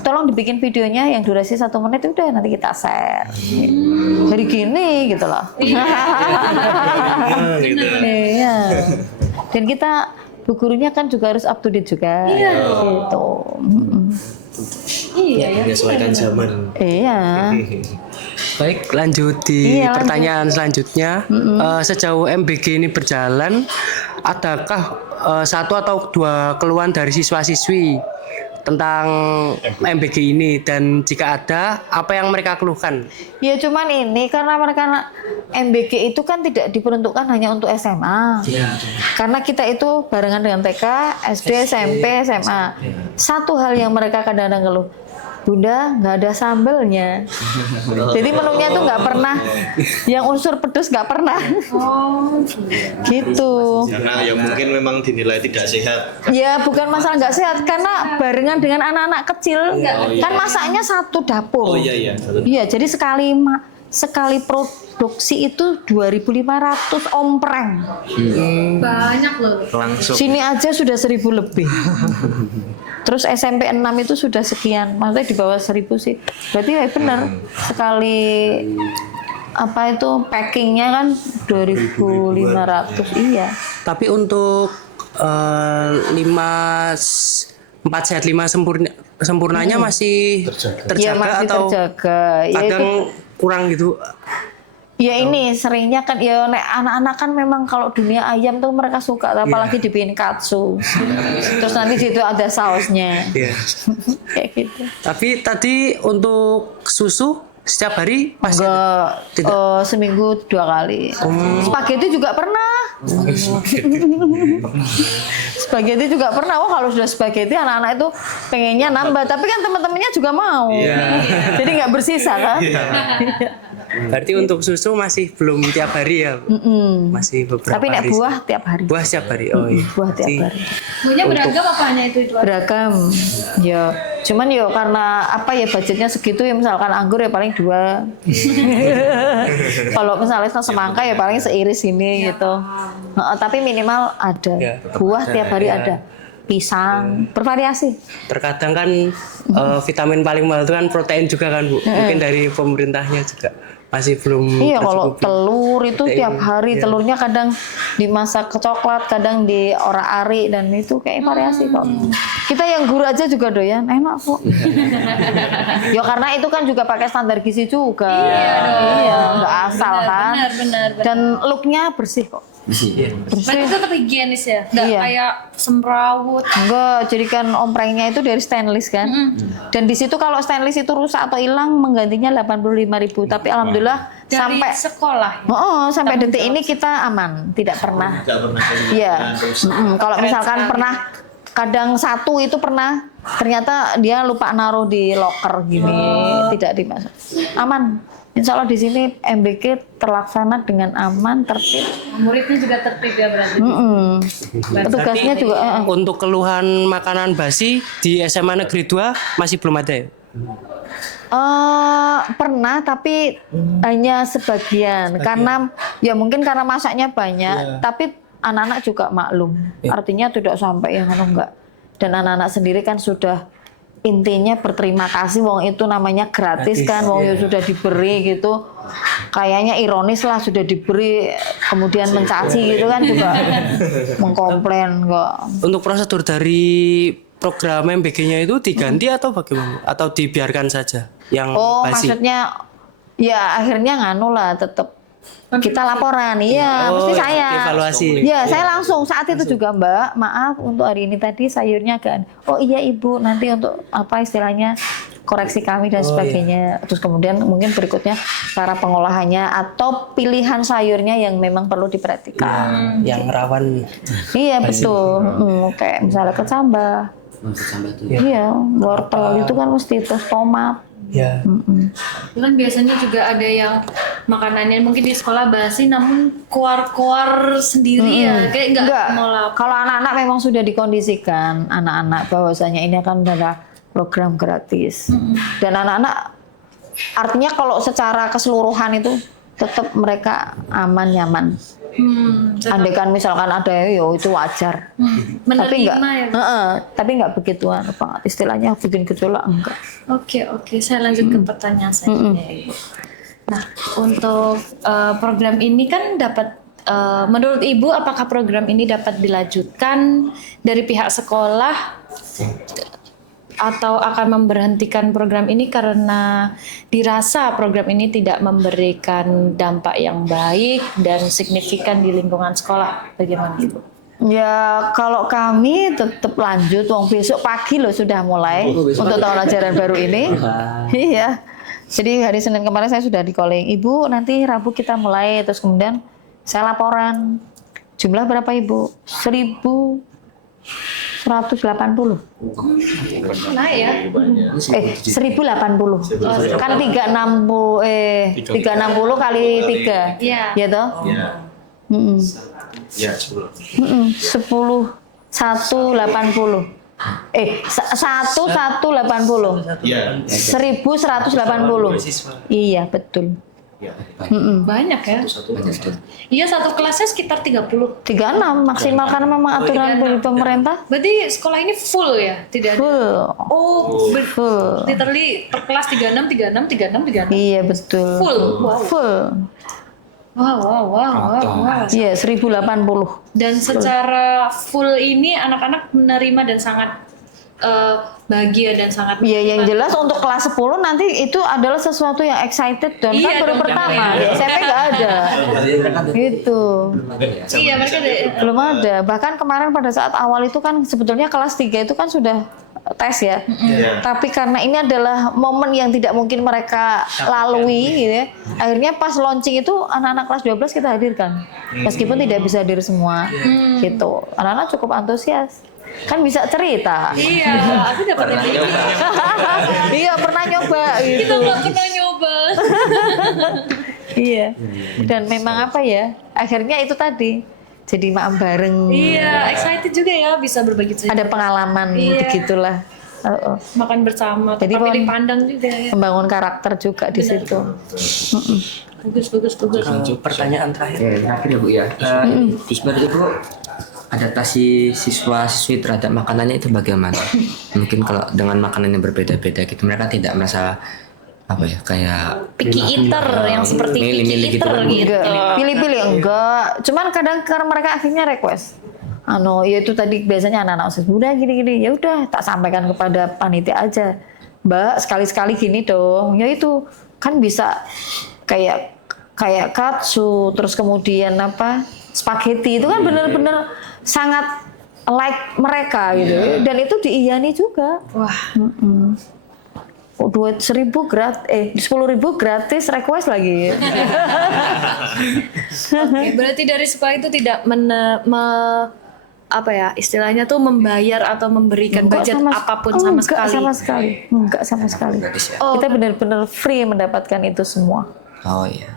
tolong dibikin videonya yang durasi 1 menit, udah nanti kita share. Hari gini gitu loh. Iya. Dan kita bu gurunya kan juga harus up to date juga. Gitu. Menyesuaikan zaman. Iya. Baik, lanjut di pertanyaan selanjutnya. Sejauh MBG ini berjalan, adakah 1 atau 2 keluhan dari siswa-siswi tentang MBG ini, dan jika ada, apa yang mereka keluhkan? Ya cuman ini karena mereka MBG itu kan tidak diperuntukkan hanya untuk SMA. Karena kita itu barengan dengan TK, SD, SMP, SMA. Satu hal yang mereka kadang-kadang keluh, Bunda nggak ada sambelnya. Jadi menunya tuh nggak pernah yang unsur pedes, nggak pernah. Gitu. Karena ya mungkin memang dinilai tidak sehat. Ya bukan masalah nggak sehat, karena barengan dengan anak-anak kecil kan masaknya satu dapur. Iya, jadi sekali produksi itu 2.500 ompreng. Banyak loh. Langsung. Sini aja sudah 1.000 lebih. Terus SMP 6 itu sudah sekian, maksudnya di bawah 1.000 sih. Berarti ya benar, sekali apa itu packingnya kan 2.500, iya. Tapi untuk 4 sehat 5 sempurnanya masih terjaga, Ya masih atau terjaga. Ya, kadang itu, kurang gitu? ya ini seringnya kan ya anak-anak kan memang kalau dunia ayam tuh mereka suka, apalagi dibikin katsu. Terus nanti di situ ada sausnya. Kayak gitu. Tapi tadi untuk susu setiap hari pasti Enggak, seminggu 2 kali. Spaghetti juga pernah. Spaghetti juga pernah. Kalau sudah spaghetti anak-anak itu pengennya nambah, tapi kan teman-temannya juga mau. Jadi nggak bersisa kan? Berarti untuk susu masih belum tiap hari ya? Masih beberapa Tapi nek hari. buah tiap hari. Buah setiap hari. Oh iya. Buah tiap hari. Buahnya beragam apa hanya itu? Beragam. Ya, cuman ya karena apa ya budgetnya segitu ya, misalkan anggur ya paling 2. Kalau misalnya semangka ya paling seiris ini gitu. Tapi minimal ada. Buah tiap hari ada. Pisang, bervariasi. Terkadang kan vitamin paling mahal itu kan protein juga kan Bu. Mungkin dari pemerintahnya juga masih belum Iya, kalau tercukupi. telur itu tiap hari Iya. telurnya kadang dimasak ke coklat, kadang di orak-arik dan itu kayak variasi kok. Kita yang guru aja juga doyan, enak kok. Ya karena itu kan juga pakai standar gizi juga. Iya, nggak asal kan. Benar. Dan looknya bersih kok. Berarti tetap higienis ya, nggak Iya. kayak semrawut. Enggak, jadi kan omprengnya itu dari stainless kan. Dan di situ kalau stainless itu rusak atau hilang menggantinya 85.000. Tapi alhamdulillah Dari sampai sekolah. sampai detik ini kita aman, tidak pernah. Iya. Kalau misalkan pernah kadang satu itu pernah ternyata dia lupa naruh di locker gini, tidak dimasuk. Aman. Insya Allah di sini MBK terlaksana dengan aman, tertib. Muridnya juga tertib ya berarti. Petugasnya juga. Untuk keluhan makanan basi di SMA Negeri 2 masih belum ada ya? Pernah tapi hanya sebagian karena ya mungkin karena masaknya banyak, tapi anak-anak juga maklum. Artinya tidak sampai yang enggak. Dan anak-anak sendiri kan sudah intinya berterima kasih, wong itu namanya gratis kan, wong ya sudah diberi gitu. Kayaknya ironis lah, sudah diberi kemudian mencaci gitu kan juga mengkomplain kok. Untuk prosedur dari program MBG-nya itu diganti atau bagaimana? Atau dibiarkan saja yang basi? Maksudnya ya akhirnya nganu lah, tetap kita laporan. Iya, mesti saya. Evaluasi. Ya, saya langsung saat itu juga, Mbak, maaf untuk hari ini tadi sayurnya kan. Oh iya Ibu, nanti untuk apa istilahnya koreksi kami dan sebagainya. Terus kemudian mungkin berikutnya cara pengolahannya atau pilihan sayurnya yang memang perlu diperhatikan. Yang rawan. Iya betul. Kayak misalnya kecambah. Iya, wortel itu kan mesti, terus tomat. Ya. Kan biasanya juga ada yang makanannya mungkin di sekolah basi namun kuar-kuar sendiri ya, kayak nggak mau lapor. Kalau anak-anak memang sudah dikondisikan anak-anak bahwasanya ini akan adalah program gratis. Dan anak-anak artinya kalau secara keseluruhan itu tetap mereka aman nyaman. Andaikan misalkan ada yo itu wajar. Tapi enggak, tapi enggak begitu apa istilahnya bikin gejolak enggak. Oke, saya lanjut ke pertanyaan selanjutnya, Ibu. Nah, untuk program ini kan dapat menurut Ibu apakah program ini dapat dilanjutkan dari pihak sekolah atau akan memberhentikan program ini karena dirasa program ini tidak memberikan dampak yang baik dan signifikan di lingkungan sekolah? Bagaimana Ibu? Ya kalau kami tetap lanjut, wong besok pagi loh sudah mulai untuk tahun ajaran baru ini. Iya. Jadi hari Senin kemarin saya sudah di calling, Ibu nanti Rabu kita mulai, terus kemudian saya laporan. Jumlah berapa Ibu? 1.180. Nah ya. 1.080. Kan 360 kali 3. Iya. Ya toh? Iya. Ya, 10 180. 1180. Iya. 1.180. Iya, betul. Banyak ya. Iya, satu kelasnya sekitar 30. 36 maksimal karena memang aturan dari pemerintah. Berarti sekolah ini full ya? Tidak ada. Full. Oh, Full. literally per kelas 36. Iya, betul. Full. Wow. Full. Wow. Iya, 1.080. Dan secara full ini anak-anak menerima dan sangat bahagia dan sangat. Iya, yang jelas untuk kelas 10 nanti itu adalah sesuatu yang excited dan kan baru pertama. Di SMP nggak ada. Gitu. Iya, mereka Belum ada. Bahkan kemarin pada saat awal itu kan sebetulnya kelas 3 itu kan sudah tes ya. Tapi karena ini adalah momen yang tidak mungkin mereka lalui gitu ya. Akhirnya pas launching itu anak-anak kelas 12 kita hadirkan. Meskipun tidak bisa hadir semua. Gitu. Anak-anak cukup antusias. Kan bisa cerita. Iya, aku dapat ini. Iya, pernah nyoba gitu. Kita nggak pernah nyoba. Iya. Dan memang apa ya? Akhirnya itu tadi. Jadi makan bareng. Iya, excited juga ya bisa berbagi cerita. Ada pengalaman begitulah. Makan bersama, jadi pilih pandang juga ya. Membangun karakter juga di situ. Bagus. Pertanyaan terakhir. Terakhir ya Bu ya. Terus menurut Ibu adaptasi siswa-siswi terhadap makanannya itu bagaimana? Mungkin kalau dengan makanan yang berbeda-beda gitu mereka tidak merasa apa ya, kayak Picky eater yang seperti picky Milih-milih gitu eater kan. gitu. Enggak, pilih-pilih enggak. Cuman kadang karena mereka akhirnya request. Ya itu tadi biasanya anak-anak usia muda gini-gini. Ya udah, tak sampaikan kepada panitia aja. Mbak, sekali-sekali gini dong. Ya itu kan bisa kayak katsu, terus kemudian spaghetti itu kan bener-bener sangat like mereka gitu. Dan itu diiyani juga. Wah. 10.000 gratis request lagi. Oke, berarti dari sekolah itu tidak istilahnya tuh membayar atau memberikan budget apapun sama sekali. Enggak sama sekali. Kita benar-benar free mendapatkan itu semua. oh iya.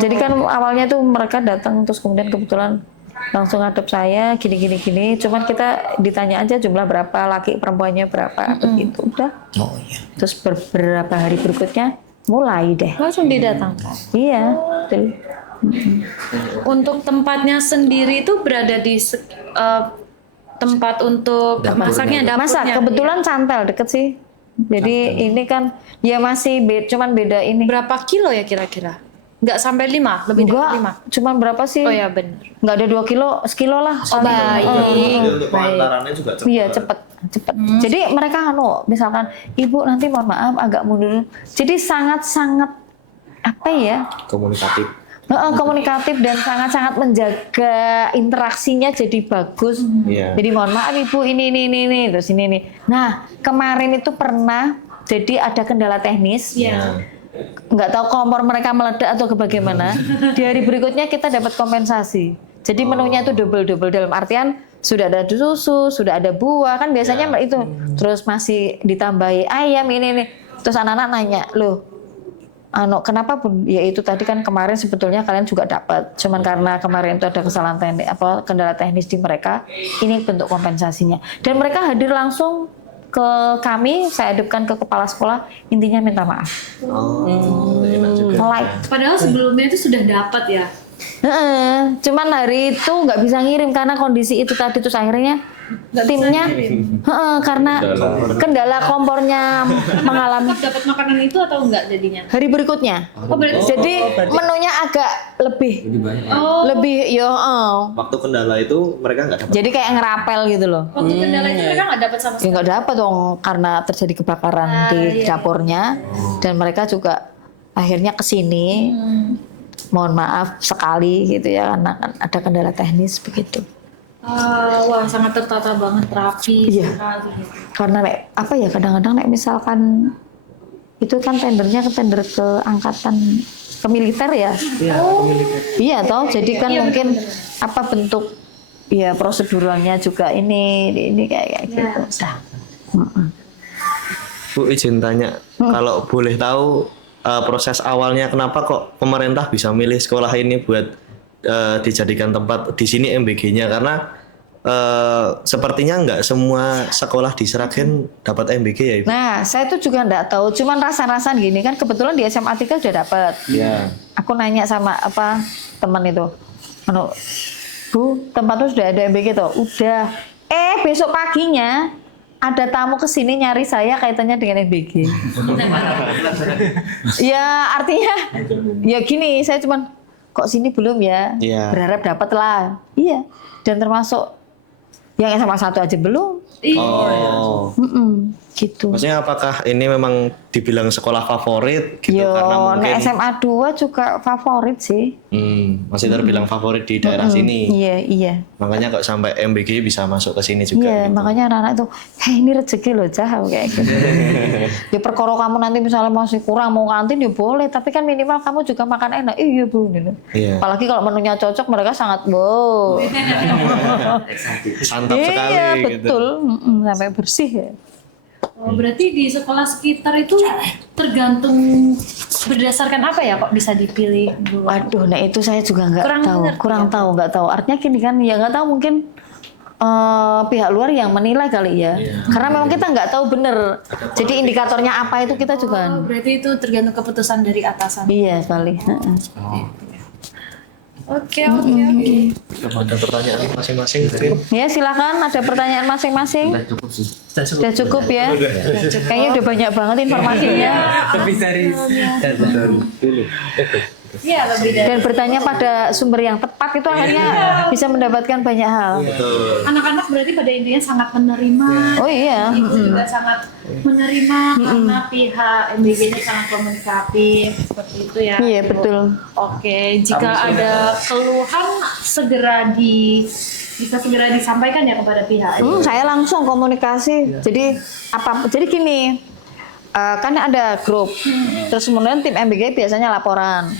Jadi kan awalnya tuh mereka datang terus kemudian kebetulan langsung ngadep saya gini. Cuman kita ditanya aja jumlah berapa, laki perempuannya berapa, begitu udah. Oh iya. Terus beberapa hari berikutnya mulai deh. Langsung didatangkan. Iya, betul. Untuk tempatnya sendiri itu berada di tempat untuk Dapurnya. masaknya, dapurnya. Masa kebetulan Cantel deket sih. Jadi ini kan ya masih cuman beda ini. Berapa kilo ya kira-kira? Nggak sampai 5, lebih dari 5. Cuman berapa sih? Oh ya benar. Nggak ada 2 kilo, sekilo lah. Baik. Untuk pengantarannya juga cepat. Iya cepet. Jadi mereka misalkan ibu nanti mohon maaf agak mundur. Jadi sangat-sangat Komunikatif. komunikatif dan sangat-sangat menjaga interaksinya jadi bagus. Iya. Jadi mohon maaf ibu ini terus ini nih. Nah kemarin itu pernah jadi ada kendala teknis. Iya. Nggak tahu kompor mereka meledak atau bagaimana. Di hari berikutnya kita dapat kompensasi. Jadi menunya itu double dalam artian sudah ada susu, sudah ada buah kan biasanya itu. Terus masih ditambahi ayam ini. Terus anak-anak nanya, loh, kenapa Bun? Ya itu tadi kan kemarin sebetulnya kalian juga dapat. Cuman karena kemarin itu ada kesalahan teknis, kendala teknis di mereka. Ini bentuk kompensasinya. Dan mereka hadir langsung ke kami, saya hadapkan ke kepala sekolah, intinya minta maaf. Enak juga. Padahal sebelumnya itu sudah dapat ya. Cuman hari itu nggak bisa ngirim karena kondisi itu tadi, terus akhirnya timnya karena kendala kompornya mengalami. Dapat makanan itu atau enggak jadinya? Hari berikutnya. Jadi menunya agak lebih Waktu kendala itu mereka nggak dapat. jadi kayak ngerapel gitu loh. Waktu kendala itu mereka nggak dapat sama Ya nggak dapat dong karena terjadi kebakaran di dapurnya dan mereka juga akhirnya kesini. Mohon maaf sekali gitu ya karena kan ada kendala teknis begitu. Wah, sangat tertata banget, rapi sekali. Karena kadang-kadang misalkan itu kan tendernya ke tender ke angkatan ke militer ya. Iya toh, jadi kan mungkin bentuk proseduralnya juga ini kayak gitu. Bu izin tanya, kalau boleh tahu proses awalnya kenapa kok pemerintah bisa milih sekolah ini buat dijadikan tempat di sini MBG-nya, karena sepertinya nggak semua sekolah di Sragen dapat MBG ya Ibu? Nah, saya tuh juga nggak tahu, cuman rasa-rasa gini kan kebetulan di SMA 3 udah dapat. Iya. Aku nanya sama teman itu, Bu, tempat tuh sudah ada MBG tuh? Udah. Besok paginya ada tamu kesini nyari saya kaitannya dengan MBG. Ya artinya, ya gini, saya cuman kok sini belum ya? Iya. Berharap dapat lah. Iya. Dan termasuk yang SMA 1 aja belum. Oh. Gitu. Maksudnya apakah ini memang dibilang sekolah favorit gitu karena mungkin SMA 2 juga favorit sih. masih terbilang favorit di daerah sini. Iya. Makanya kok sampai MBG bisa masuk ke sini juga. Iya, gitu. makanya anak-anak itu, ini rezeki loh Cah, kayak gitu. Ya perkara kamu nanti misalnya masih kurang mau kantin ya boleh, tapi kan minimal kamu juga makan enak. Iya Bu. Gitu. Iya. Apalagi kalau menunya cocok mereka sangat wow. Santap sekali Iya, gitu. betul. Sampai bersih ya. Oh, berarti di sekolah sekitar itu tergantung berdasarkan apa ya kok bisa dipilih? Waduh, nah itu saya juga nggak Kurang tahu, nggak tahu. Artinya gini kan, ya nggak tahu mungkin pihak luar yang menilai kali ya. Karena memang kita nggak tahu bener. Jadi indikatornya apa itu kita juga. Berarti itu tergantung keputusan dari atasan. Iya sekali. Oke. Ada pertanyaan masing-masing mungkin? Ya silakan, ada pertanyaan masing-masing. Sudah cukup ya. Kayaknya udah banyak banget informasinya. Lebih dari Iya, lebih dari. Dan bertanya pada sumber yang tepat itu akhirnya bisa mendapatkan banyak hal. Anak-anak berarti pada intinya sangat menerima. Oh iya. Ibu juga sangat menerima karena pihak MBG-nya sangat komunikatif seperti itu ya. Iya Ibu. betul. Oke, jika ada keluhan bisa segera disampaikan ya kepada pihak. Saya langsung komunikasi. Jadi gini, kan ada grup. Terus kemudian tim MBG biasanya laporan.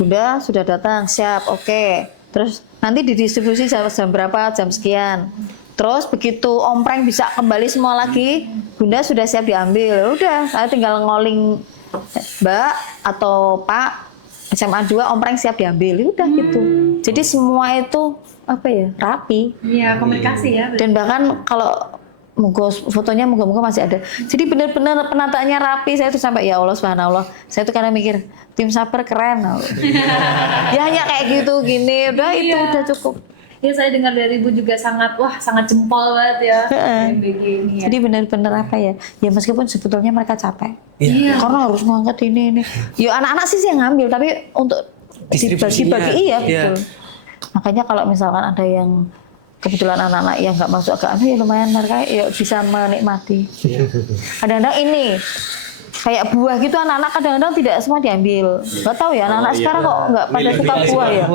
Bunda sudah datang, siap, oke. Terus nanti didistribusi jam berapa, jam sekian. Terus begitu ompreng bisa kembali semua lagi, Bunda sudah siap diambil. Udah, saya tinggal ngoling Mbak atau Pak SMA 2 ompreng siap diambil. Udah gitu. Jadi semua itu rapi. Iya, komunikasi ya. Dan bahkan kalau fotonya moga-moga masih ada. Jadi benar-benar penataannya rapi. Saya tuh sampai ya Allah subhanallah. Saya tuh kadang mikir tim sabar keren. Ya hanya kayak gitu gini. Udah itu udah cukup. Ya saya dengar dari Ibu juga sangat jempol banget ya MBG ini ya. Jadi benar-benar ya meskipun sebetulnya mereka capek. Iya. Karena harus ngangkat ini. Ya anak-anak sih yang ngambil tapi untuk dibagi-bagi iya betul. Makanya kalau misalkan ada yang kebetulan anak-anak yang nggak masuk ke ya lumayan mereka ya bisa menikmati. Kadang-kadang ini kayak buah gitu anak-anak kadang-kadang tidak semua diambil. Nggak tahu ya anak-anak sekarang kok nggak pada suka buah ya.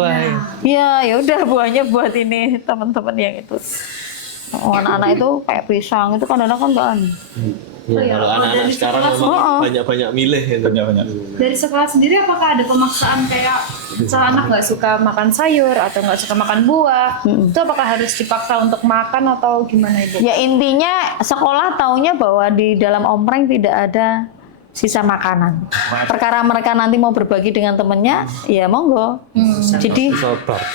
Iya ya udah buahnya buat ini teman-teman yang itu. Anak-anak itu kayak pisang itu kadang-kadang kan bahan. Kalau anak-anak sekarang memang banyak-banyak milih gitu. Dari sekolah sendiri apakah ada pemaksaan kayak misalnya anak nggak suka makan sayur atau nggak suka makan buah, itu apakah harus dipaksa untuk makan atau gimana Ibu? Ya intinya sekolah taunya bahwa di dalam ompreng tidak ada sisa makanan. Perkara mereka nanti mau berbagi dengan temennya, ya monggo. Jadi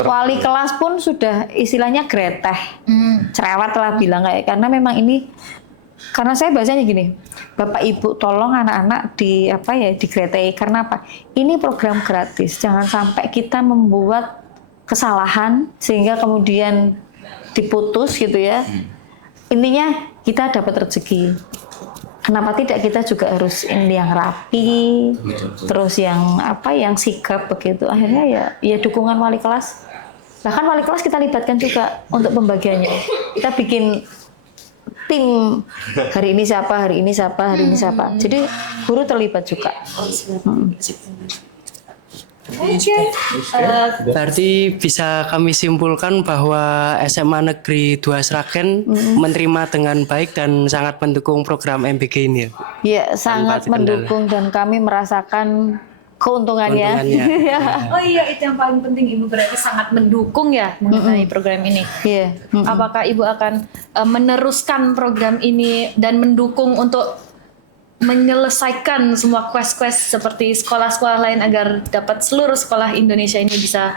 wali kelas pun sudah istilahnya greteh, cerewet lah bilang kayak karena memang ini. Karena saya bahasanya gini, Bapak Ibu tolong anak-anak digretei karena apa? Ini program gratis, jangan sampai kita membuat kesalahan sehingga kemudian diputus gitu ya. Intinya kita dapat rezeki. Kenapa tidak kita juga harus ini yang rapi, terus yang sigap begitu. Akhirnya ya dukungan wali kelas. Bahkan wali kelas kita libatkan juga untuk pembagiannya. Kita bikin tim hari ini siapa. Jadi guru terlibat juga. Berarti bisa kami simpulkan bahwa SMA Negeri 2 Sragen menerima dengan baik dan sangat mendukung program MBG ini ya? Ya, sangat mendukung dan kami merasakan keuntungannya. Oh iya, itu yang paling penting. Ibu berarti sangat mendukung ya mengenai program ini. Iya. Apakah Ibu akan meneruskan program ini dan mendukung untuk menyelesaikan semua quest-quest seperti sekolah-sekolah lain agar dapat seluruh sekolah Indonesia ini bisa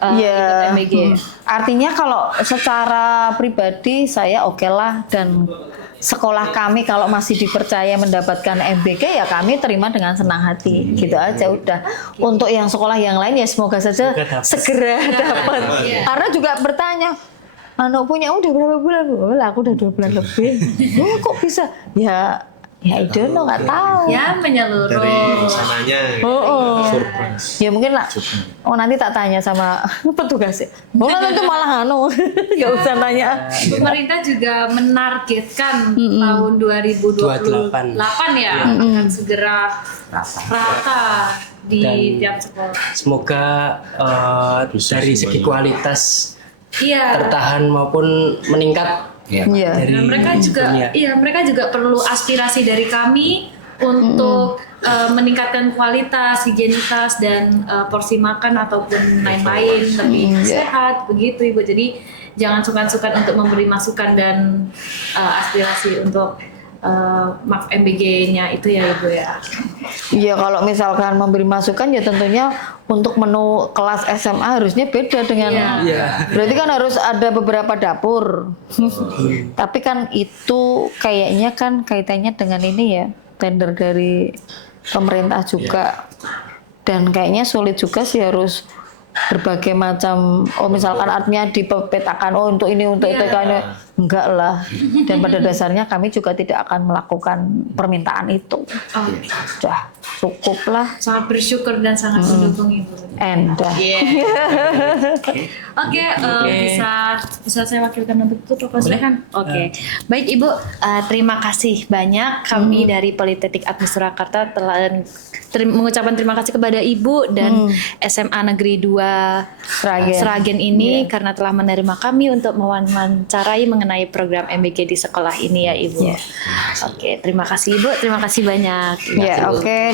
ikut MBG? Artinya kalau secara pribadi saya oke lah dan sekolah kami kalau masih dipercaya mendapatkan MBG ya kami terima dengan senang hati gitu aja udah. Untuk yang sekolah yang lain ya semoga saja segera dapat. Karena juga bertanya, punya udah berapa bulan? Aku udah 2 bulan lebih. Kok bisa? Ya I don't know, nggak tahu. Ya menyeluruh. Dari sananya. Ya mungkin lah. Nanti tak tanya sama petugasnya. Nanti malah nggak usah tanya. Pemerintah juga menargetkan tahun 2028 ya akan segera rata di tiap sekolah. Semoga dari segi kualitas tertahan maupun meningkat. Dan mereka juga perlu aspirasi dari kami untuk meningkatkan kualitas, higienitas dan porsi makan ataupun lain-lain lebih sehat begitu Ibu. Jadi jangan sungkan-sungkan untuk memberi masukan dan aspirasi untuk MBG-nya itu ya Ibu ya. Iya, kalau misalkan memberi masukan ya tentunya untuk menu kelas SMA harusnya beda dengan berarti kan harus ada beberapa dapur. Tapi kan itu kayaknya kan kaitannya dengan ini ya, tender dari pemerintah juga. Dan kayaknya sulit juga sih harus berbagai macam, misalkan artinya dipetakan, untuk ini, untuk itu, ini. Enggak lah. Dan pada dasarnya kami juga tidak akan melakukan permintaan itu. Sudah cukup lah. Sangat bersyukur dan sangat mendukung Ibu. Endah. Oke, bisa saya wakilkan untuk itu Prof. Rehan? Oke. Baik Ibu, terima kasih banyak kami dari Politeknik Admi Surakarta telah mengucapkan terima kasih kepada Ibu dan SMA Negeri 2 Sragen ini karena telah menerima kami untuk mewawancarai mengenai program MBG di sekolah ini ya Ibu. Oke, terima kasih Ibu, terima kasih banyak.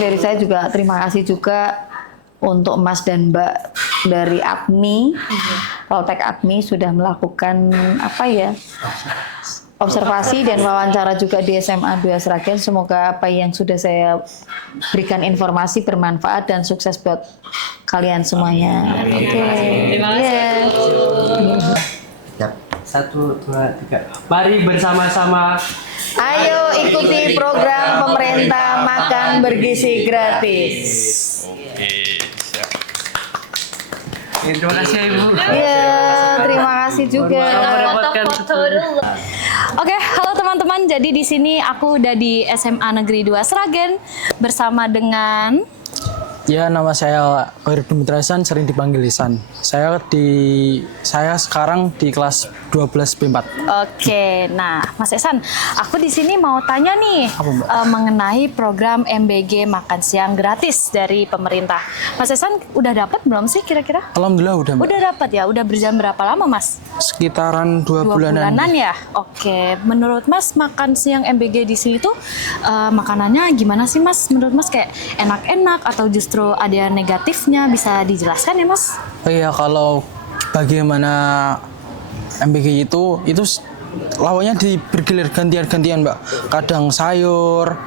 Dari saya juga terima kasih juga untuk Mas dan Mbak dari Admi, Poltek Admi sudah melakukan observasi dan wawancara juga di SMA 2 Sragen. Semoga apa yang sudah saya berikan informasi bermanfaat dan sukses buat kalian semuanya. Terima kasih. 1, 2, 3. Mari bersama-sama. Ayo ikuti program pemerintah makan bergizi gratis. Terima kasih Ibu. Terima kasih juga. Oke, halo teman-teman. Jadi di sini aku udah di SMA Negeri 2 Sragen bersama dengan nama saya Khairul Dumitrasan, sering dipanggil Lisan. Saya sekarang di kelas 12 B4. Oke, nah Mas Esan, aku di sini mau tanya nih mengenai program MBG makan siang gratis dari pemerintah. Mas Esan udah dapat belum sih kira-kira? Alhamdulillah udah, Mbak. Udah dapat ya? Udah berjalan berapa lama Mas? Sekitaran 2 bulanan. Ya? Oke, menurut Mas makan siang MBG di sini tuh makanannya gimana sih Mas? Menurut Mas kayak enak-enak atau justru ada negatifnya, bisa dijelaskan ya Mas? Iya, kalau bagaimana MBG itu lawannya bergilir gantian-gantian Mbak. Kadang sayur,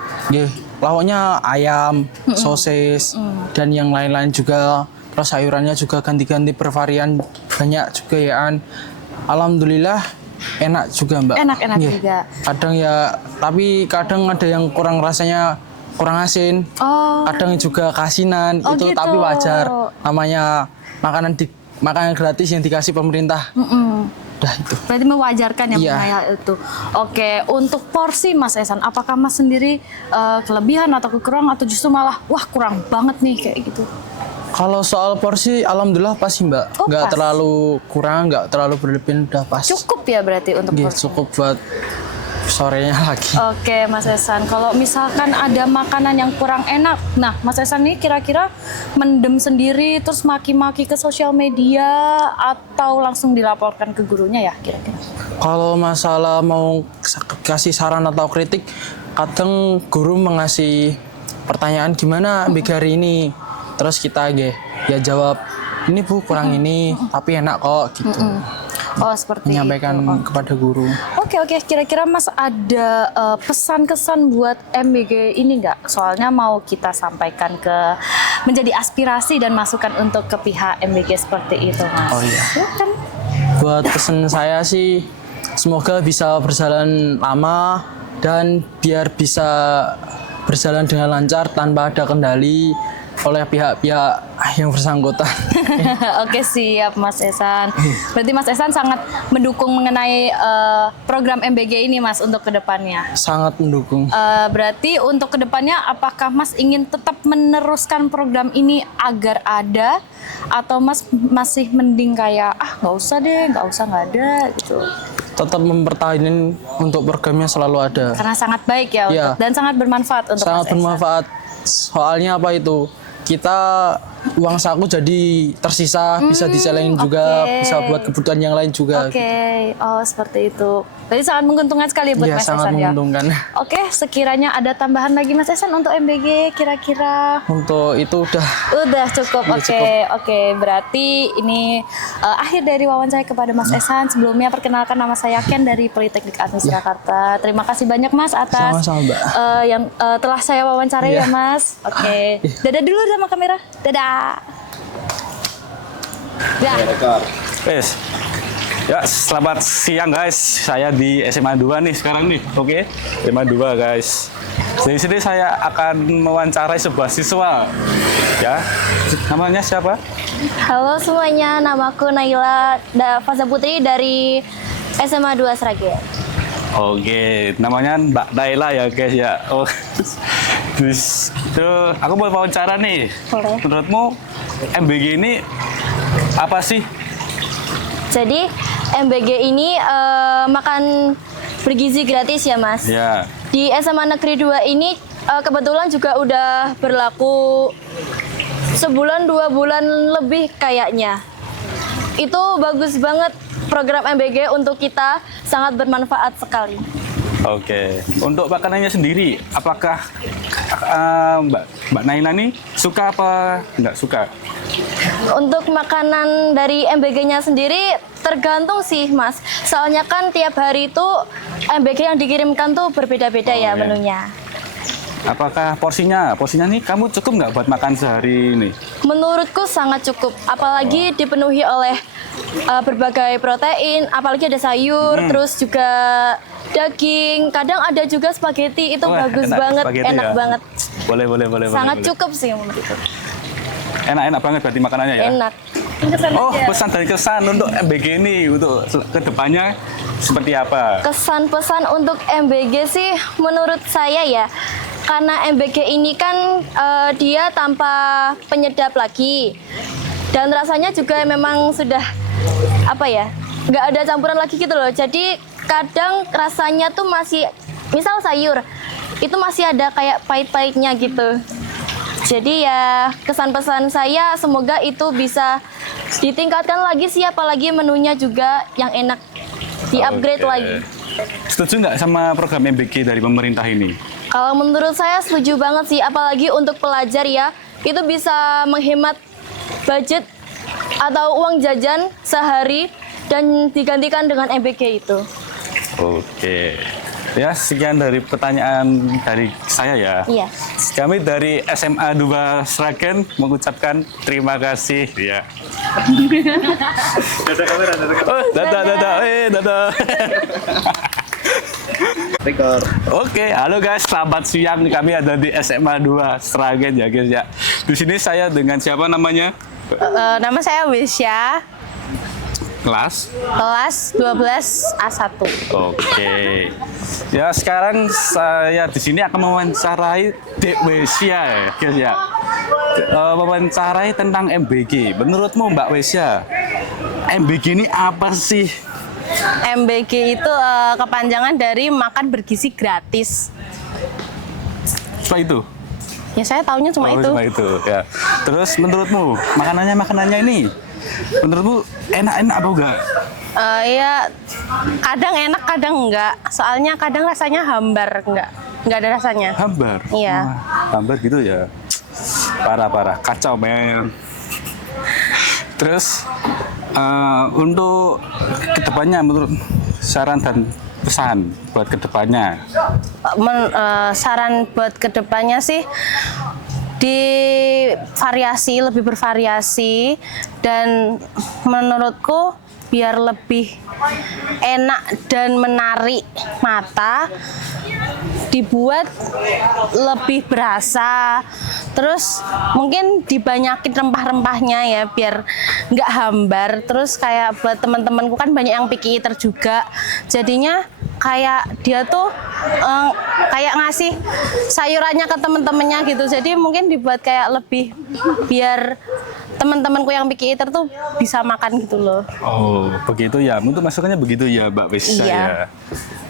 lawannya ayam, sosis, dan yang lain-lain juga. Terus sayurannya juga ganti-ganti bervarian, banyak juga ya. Alhamdulillah enak juga Mbak. Enak-enak juga. Kadang tapi kadang ada yang rasanya kurang asin, kadang juga kasinan, itu gitu. Tapi wajar, namanya makanan gratis yang dikasih pemerintah. Udah itu. Berarti mewajarkan yang mengenai itu. Oke, untuk porsi Mas Esan, apakah Mas sendiri kelebihan atau kekurangan atau justru malah kurang banget nih kayak gitu? Kalau soal porsi, alhamdulillah pas sih Mbak. Nggak terlalu kurang, nggak terlalu berlebihan, udah pas. Cukup ya berarti untuk porsi? Cukup buat sorenya lagi. Oke Mas Esan, kalau misalkan ada makanan yang kurang enak, nah Mas Esan ini kira-kira mendem sendiri terus maki-maki ke sosial media atau langsung dilaporkan ke gurunya ya kira-kira? Kalau masalah mau kasih saran atau kritik, kadang guru mengasih pertanyaan gimana MBG hari ini, terus kita jawab ini Bu kurang ini tapi enak kok gitu. Seperti menyampaikan kepada guru. Oke, kira-kira Mas ada pesan-kesan buat MBG ini nggak? Soalnya mau kita sampaikan menjadi aspirasi dan masukan untuk ke pihak MBG seperti itu Mas. Silakan. Buat pesan saya sih, semoga bisa berjalan lama dan biar bisa berjalan dengan lancar tanpa ada kendali oleh pihak-pihak yang bersangkutan. Oke, siap Mas Esan. Berarti Mas Esan sangat mendukung mengenai program MBG ini Mas untuk kedepannya? Sangat mendukung. Berarti untuk kedepannya apakah Mas ingin tetap meneruskan program ini agar ada, atau Mas masih mending kayak nggak usah nggak ada gitu? Tetap mempertahankan untuk programnya selalu ada. Karena sangat baik ya. Dan sangat bermanfaat untuk sangat Mas Esan. Bermanfaat. Soalnya apa itu? Kita uang saku jadi tersisa, bisa dicelengin juga, bisa buat kebutuhan yang lain juga. Seperti itu. Jadi sangat menguntungkan sekali buat Mas sangat Esan ya. Menguntungkan. Sekiranya ada tambahan lagi Mas Esan untuk MBG kira-kira? Untuk itu udah cukup. Oke. Berarti ini akhir dari wawancara kepada Mas Esan. Sebelumnya perkenalkan, nama saya Ken dari Politeknik Admi Surakarta. Terima kasih banyak Mas atas yang telah saya wawancarai ya Mas. Dadah dulu sama kamera. Dadah. Ya, selamat siang guys. Saya di SMA 2 nih sekarang nih. SMA 2 guys. Di sini saya akan mewawancarai sebuah siswa Ya, namanya siapa? Halo semuanya, namaku Naila Faza Putri dari SMA 2 Sragen. Oke, namanya Mbak Naila ya guys ya. Oh, terus itu aku mau wawancara nih. Boleh. Menurutmu MBG ini apa sih? Jadi MBG ini makan bergizi gratis ya Mas. Ya. Di SMA Negeri 2 ini kebetulan juga udah berlaku sebulan 2 bulan lebih kayaknya. Itu bagus banget program MBG untuk kita, sangat bermanfaat sekali. Oke, untuk makanannya sendiri, apakah Mbak Naila nih suka apa nggak suka? Untuk makanan dari MBG-nya sendiri tergantung sih Mas. Soalnya kan tiap hari itu MBG yang dikirimkan tuh berbeda-beda ya menunya. Apakah porsinya nih kamu cukup nggak buat makan sehari ini? Menurutku sangat cukup, apalagi dipenuhi oleh berbagai protein, apalagi ada sayur, terus juga daging, kadang ada juga spaghetti, itu bagus banget, enak banget. Boleh. Sangat cukup sih menurutku. Enak banget berarti makanannya ya? Enak. Oh, pesan dari kesan untuk MBG ini untuk kedepannya seperti apa? Kesan-pesan untuk MBG sih menurut saya ya, karena MBG ini kan dia tanpa penyedap lagi, dan rasanya juga memang sudah nggak ada campuran lagi gitu loh. Jadi kadang rasanya tuh masih, misal sayur itu masih ada kayak pahit-pahitnya gitu. Jadi ya kesan pesan saya semoga itu bisa ditingkatkan lagi sih, apalagi menunya juga yang enak, di-upgrade lagi. Setuju nggak sama program MBG dari pemerintah ini? Kalau menurut saya setuju banget sih, apalagi untuk pelajar ya, itu bisa menghemat budget atau uang jajan sehari dan digantikan dengan MBG itu. Oke. Ya, sekian dari pertanyaan dari saya ya. Iya. Kami dari SMA 2 Sragen mengucapkan terima kasih ya. Dadah kamera, dadah. Oh, dadah. Oke, halo guys, selamat siang. Kami ada di SMA 2 Sragen ya guys ya. Di sini saya dengan siapa namanya? Nama saya Wisya. Kelas 12 A1. Oke. Ya, sekarang saya di sini akan mewawancarai Dek Wisya ya guys ya. Mewawancarai tentang MBG. Menurutmu Mbak Wisya, MBG ini apa sih? MBG itu kepanjangan dari makan bergizi gratis. Cuma itu? Ya saya taunya cuma itu. Cuma itu ya. Terus menurutmu makanannya ini, menurutmu enak apa enggak? Ya kadang enak kadang enggak. Soalnya kadang rasanya hambar, enggak ada rasanya. Hambar? Iya. Hambar gitu ya. Parah, kacau men. Terus untuk kedepannya menurut saran dan pesan buat kedepannya? Saran buat kedepannya sih lebih bervariasi, dan menurutku biar lebih enak dan menarik mata, dibuat lebih berasa, terus mungkin dibanyakin rempah-rempahnya ya biar nggak hambar. Terus kayak buat teman-temanku kan banyak yang picky eater juga, jadinya kayak dia tuh kayak ngasih sayurannya ke teman-temannya gitu, jadi mungkin dibuat kayak lebih biar teman-temanku yang picky eater tuh bisa makan gitu loh. Oh, begitu ya. Untuk masukannya begitu ya, Mbak Wisya ya.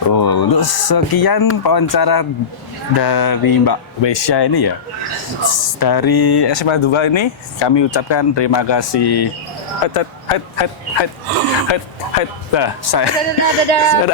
Oh, untuk sekian wawancara dari Mbak Wisya ini ya. Dari SMA 2 ini kami ucapkan terima kasih. Nah, saya. Dadah.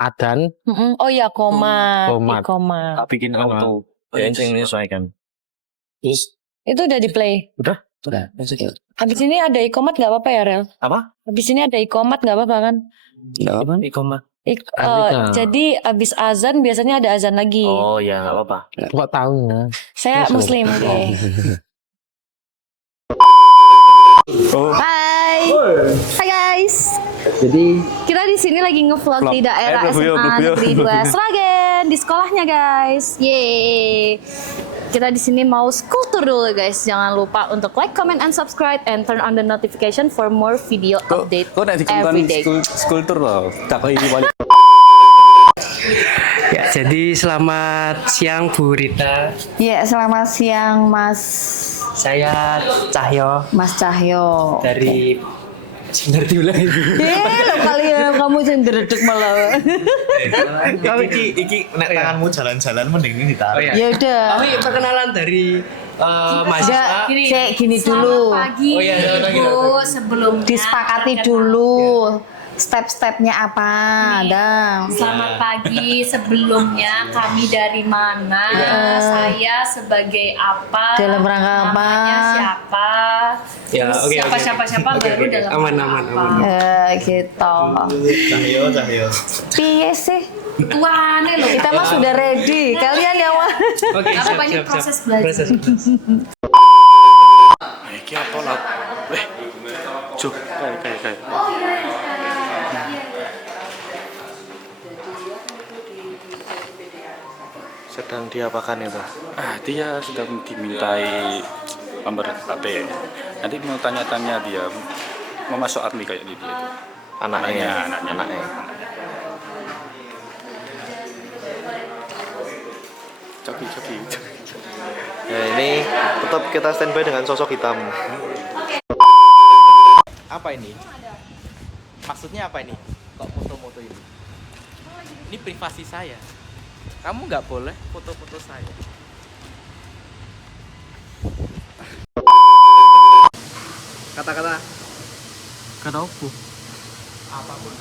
Adan. Oh ya, komat. Komat. Komat. Tak bikin auto. Ya, yang menyesuaikan. Itu udah di play. Udah. Habis ini ada ikomat nggak apa-apa ya, Rel? Apa? Habis ini ada ikomat nggak apa-apa kan? Nggak apa? Ikomat. Jadi habis azan biasanya ada azan lagi. Oh ya, nggak apa-apa. Kok tahunya? Saya Muslim, oke. Hai. Hai guys. Jadi Kita di sini lagi ngevlog di daerah SMA Negeri 2 Sragen di sekolahnya guys. Yeay. Kita di sini mau kultur dulu guys. Jangan lupa untuk like, comment, and subscribe and turn on the notification for more video update Kok nanti every day. skulptur loh. Tak kayak balik. Ya, jadi selamat siang Bu Rita. Ya, selamat siang Mas Saya Cahyo Mas Cahyo. dari Sinar diulang itu. Lo kali ya kamu cenderedek malah. Iki nek tanganmu jalan-jalan mending ini ditaruh. Ya udah. Kami perkenalan dari mahasiswa. Gini dulu. Pagi, Oh iya, Ibu, sebelumnya Disepakati dulu step-stepnya apa. Dan Selamat pagi, sebelumnya kami dari mana? Saya sebagai apa? Dalam rangka apa? Namanya siapa? Ya, Terus oke, siapa baru dalam Aman, rangka aman, apa? aman. gitu. Cahyo. Piye sih? Tuane loh. Kita mah sudah ready. Kalian yang Oke, Apa ini proses belajar? Iki apa lah? Cuk, kayak. Sedang diapakan itu? Dia sedang dimintai nomor HP. Nanti mau tanya-tanya dia mau masuk army kayak dia itu. Anaknya. Coki. Ya ini tetap kita standby dengan sosok hitam. Apa ini? Maksudnya apa ini? Kok foto-foto ini? Ini privasi saya. Kamu nggak boleh foto-foto saya. Kata-kata. Kata apa? Apapun.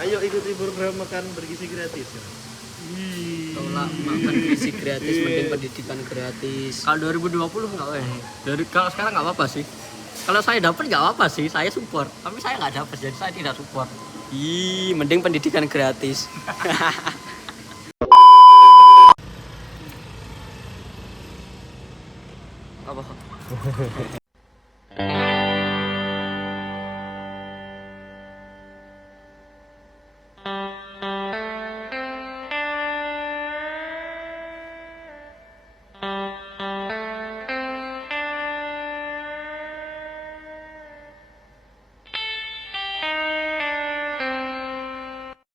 Ayo ikuti program makan bergizi gratis. Tolak makan gizi gratis, mending pendidikan gratis. Kalau 2020 nggak kalau sekarang nggak apa-apa sih. Kalau saya dapat nggak apa-apa sih, saya support. Tapi saya nggak dapat, jadi saya tidak support. Mending pendidikan gratis. Apa?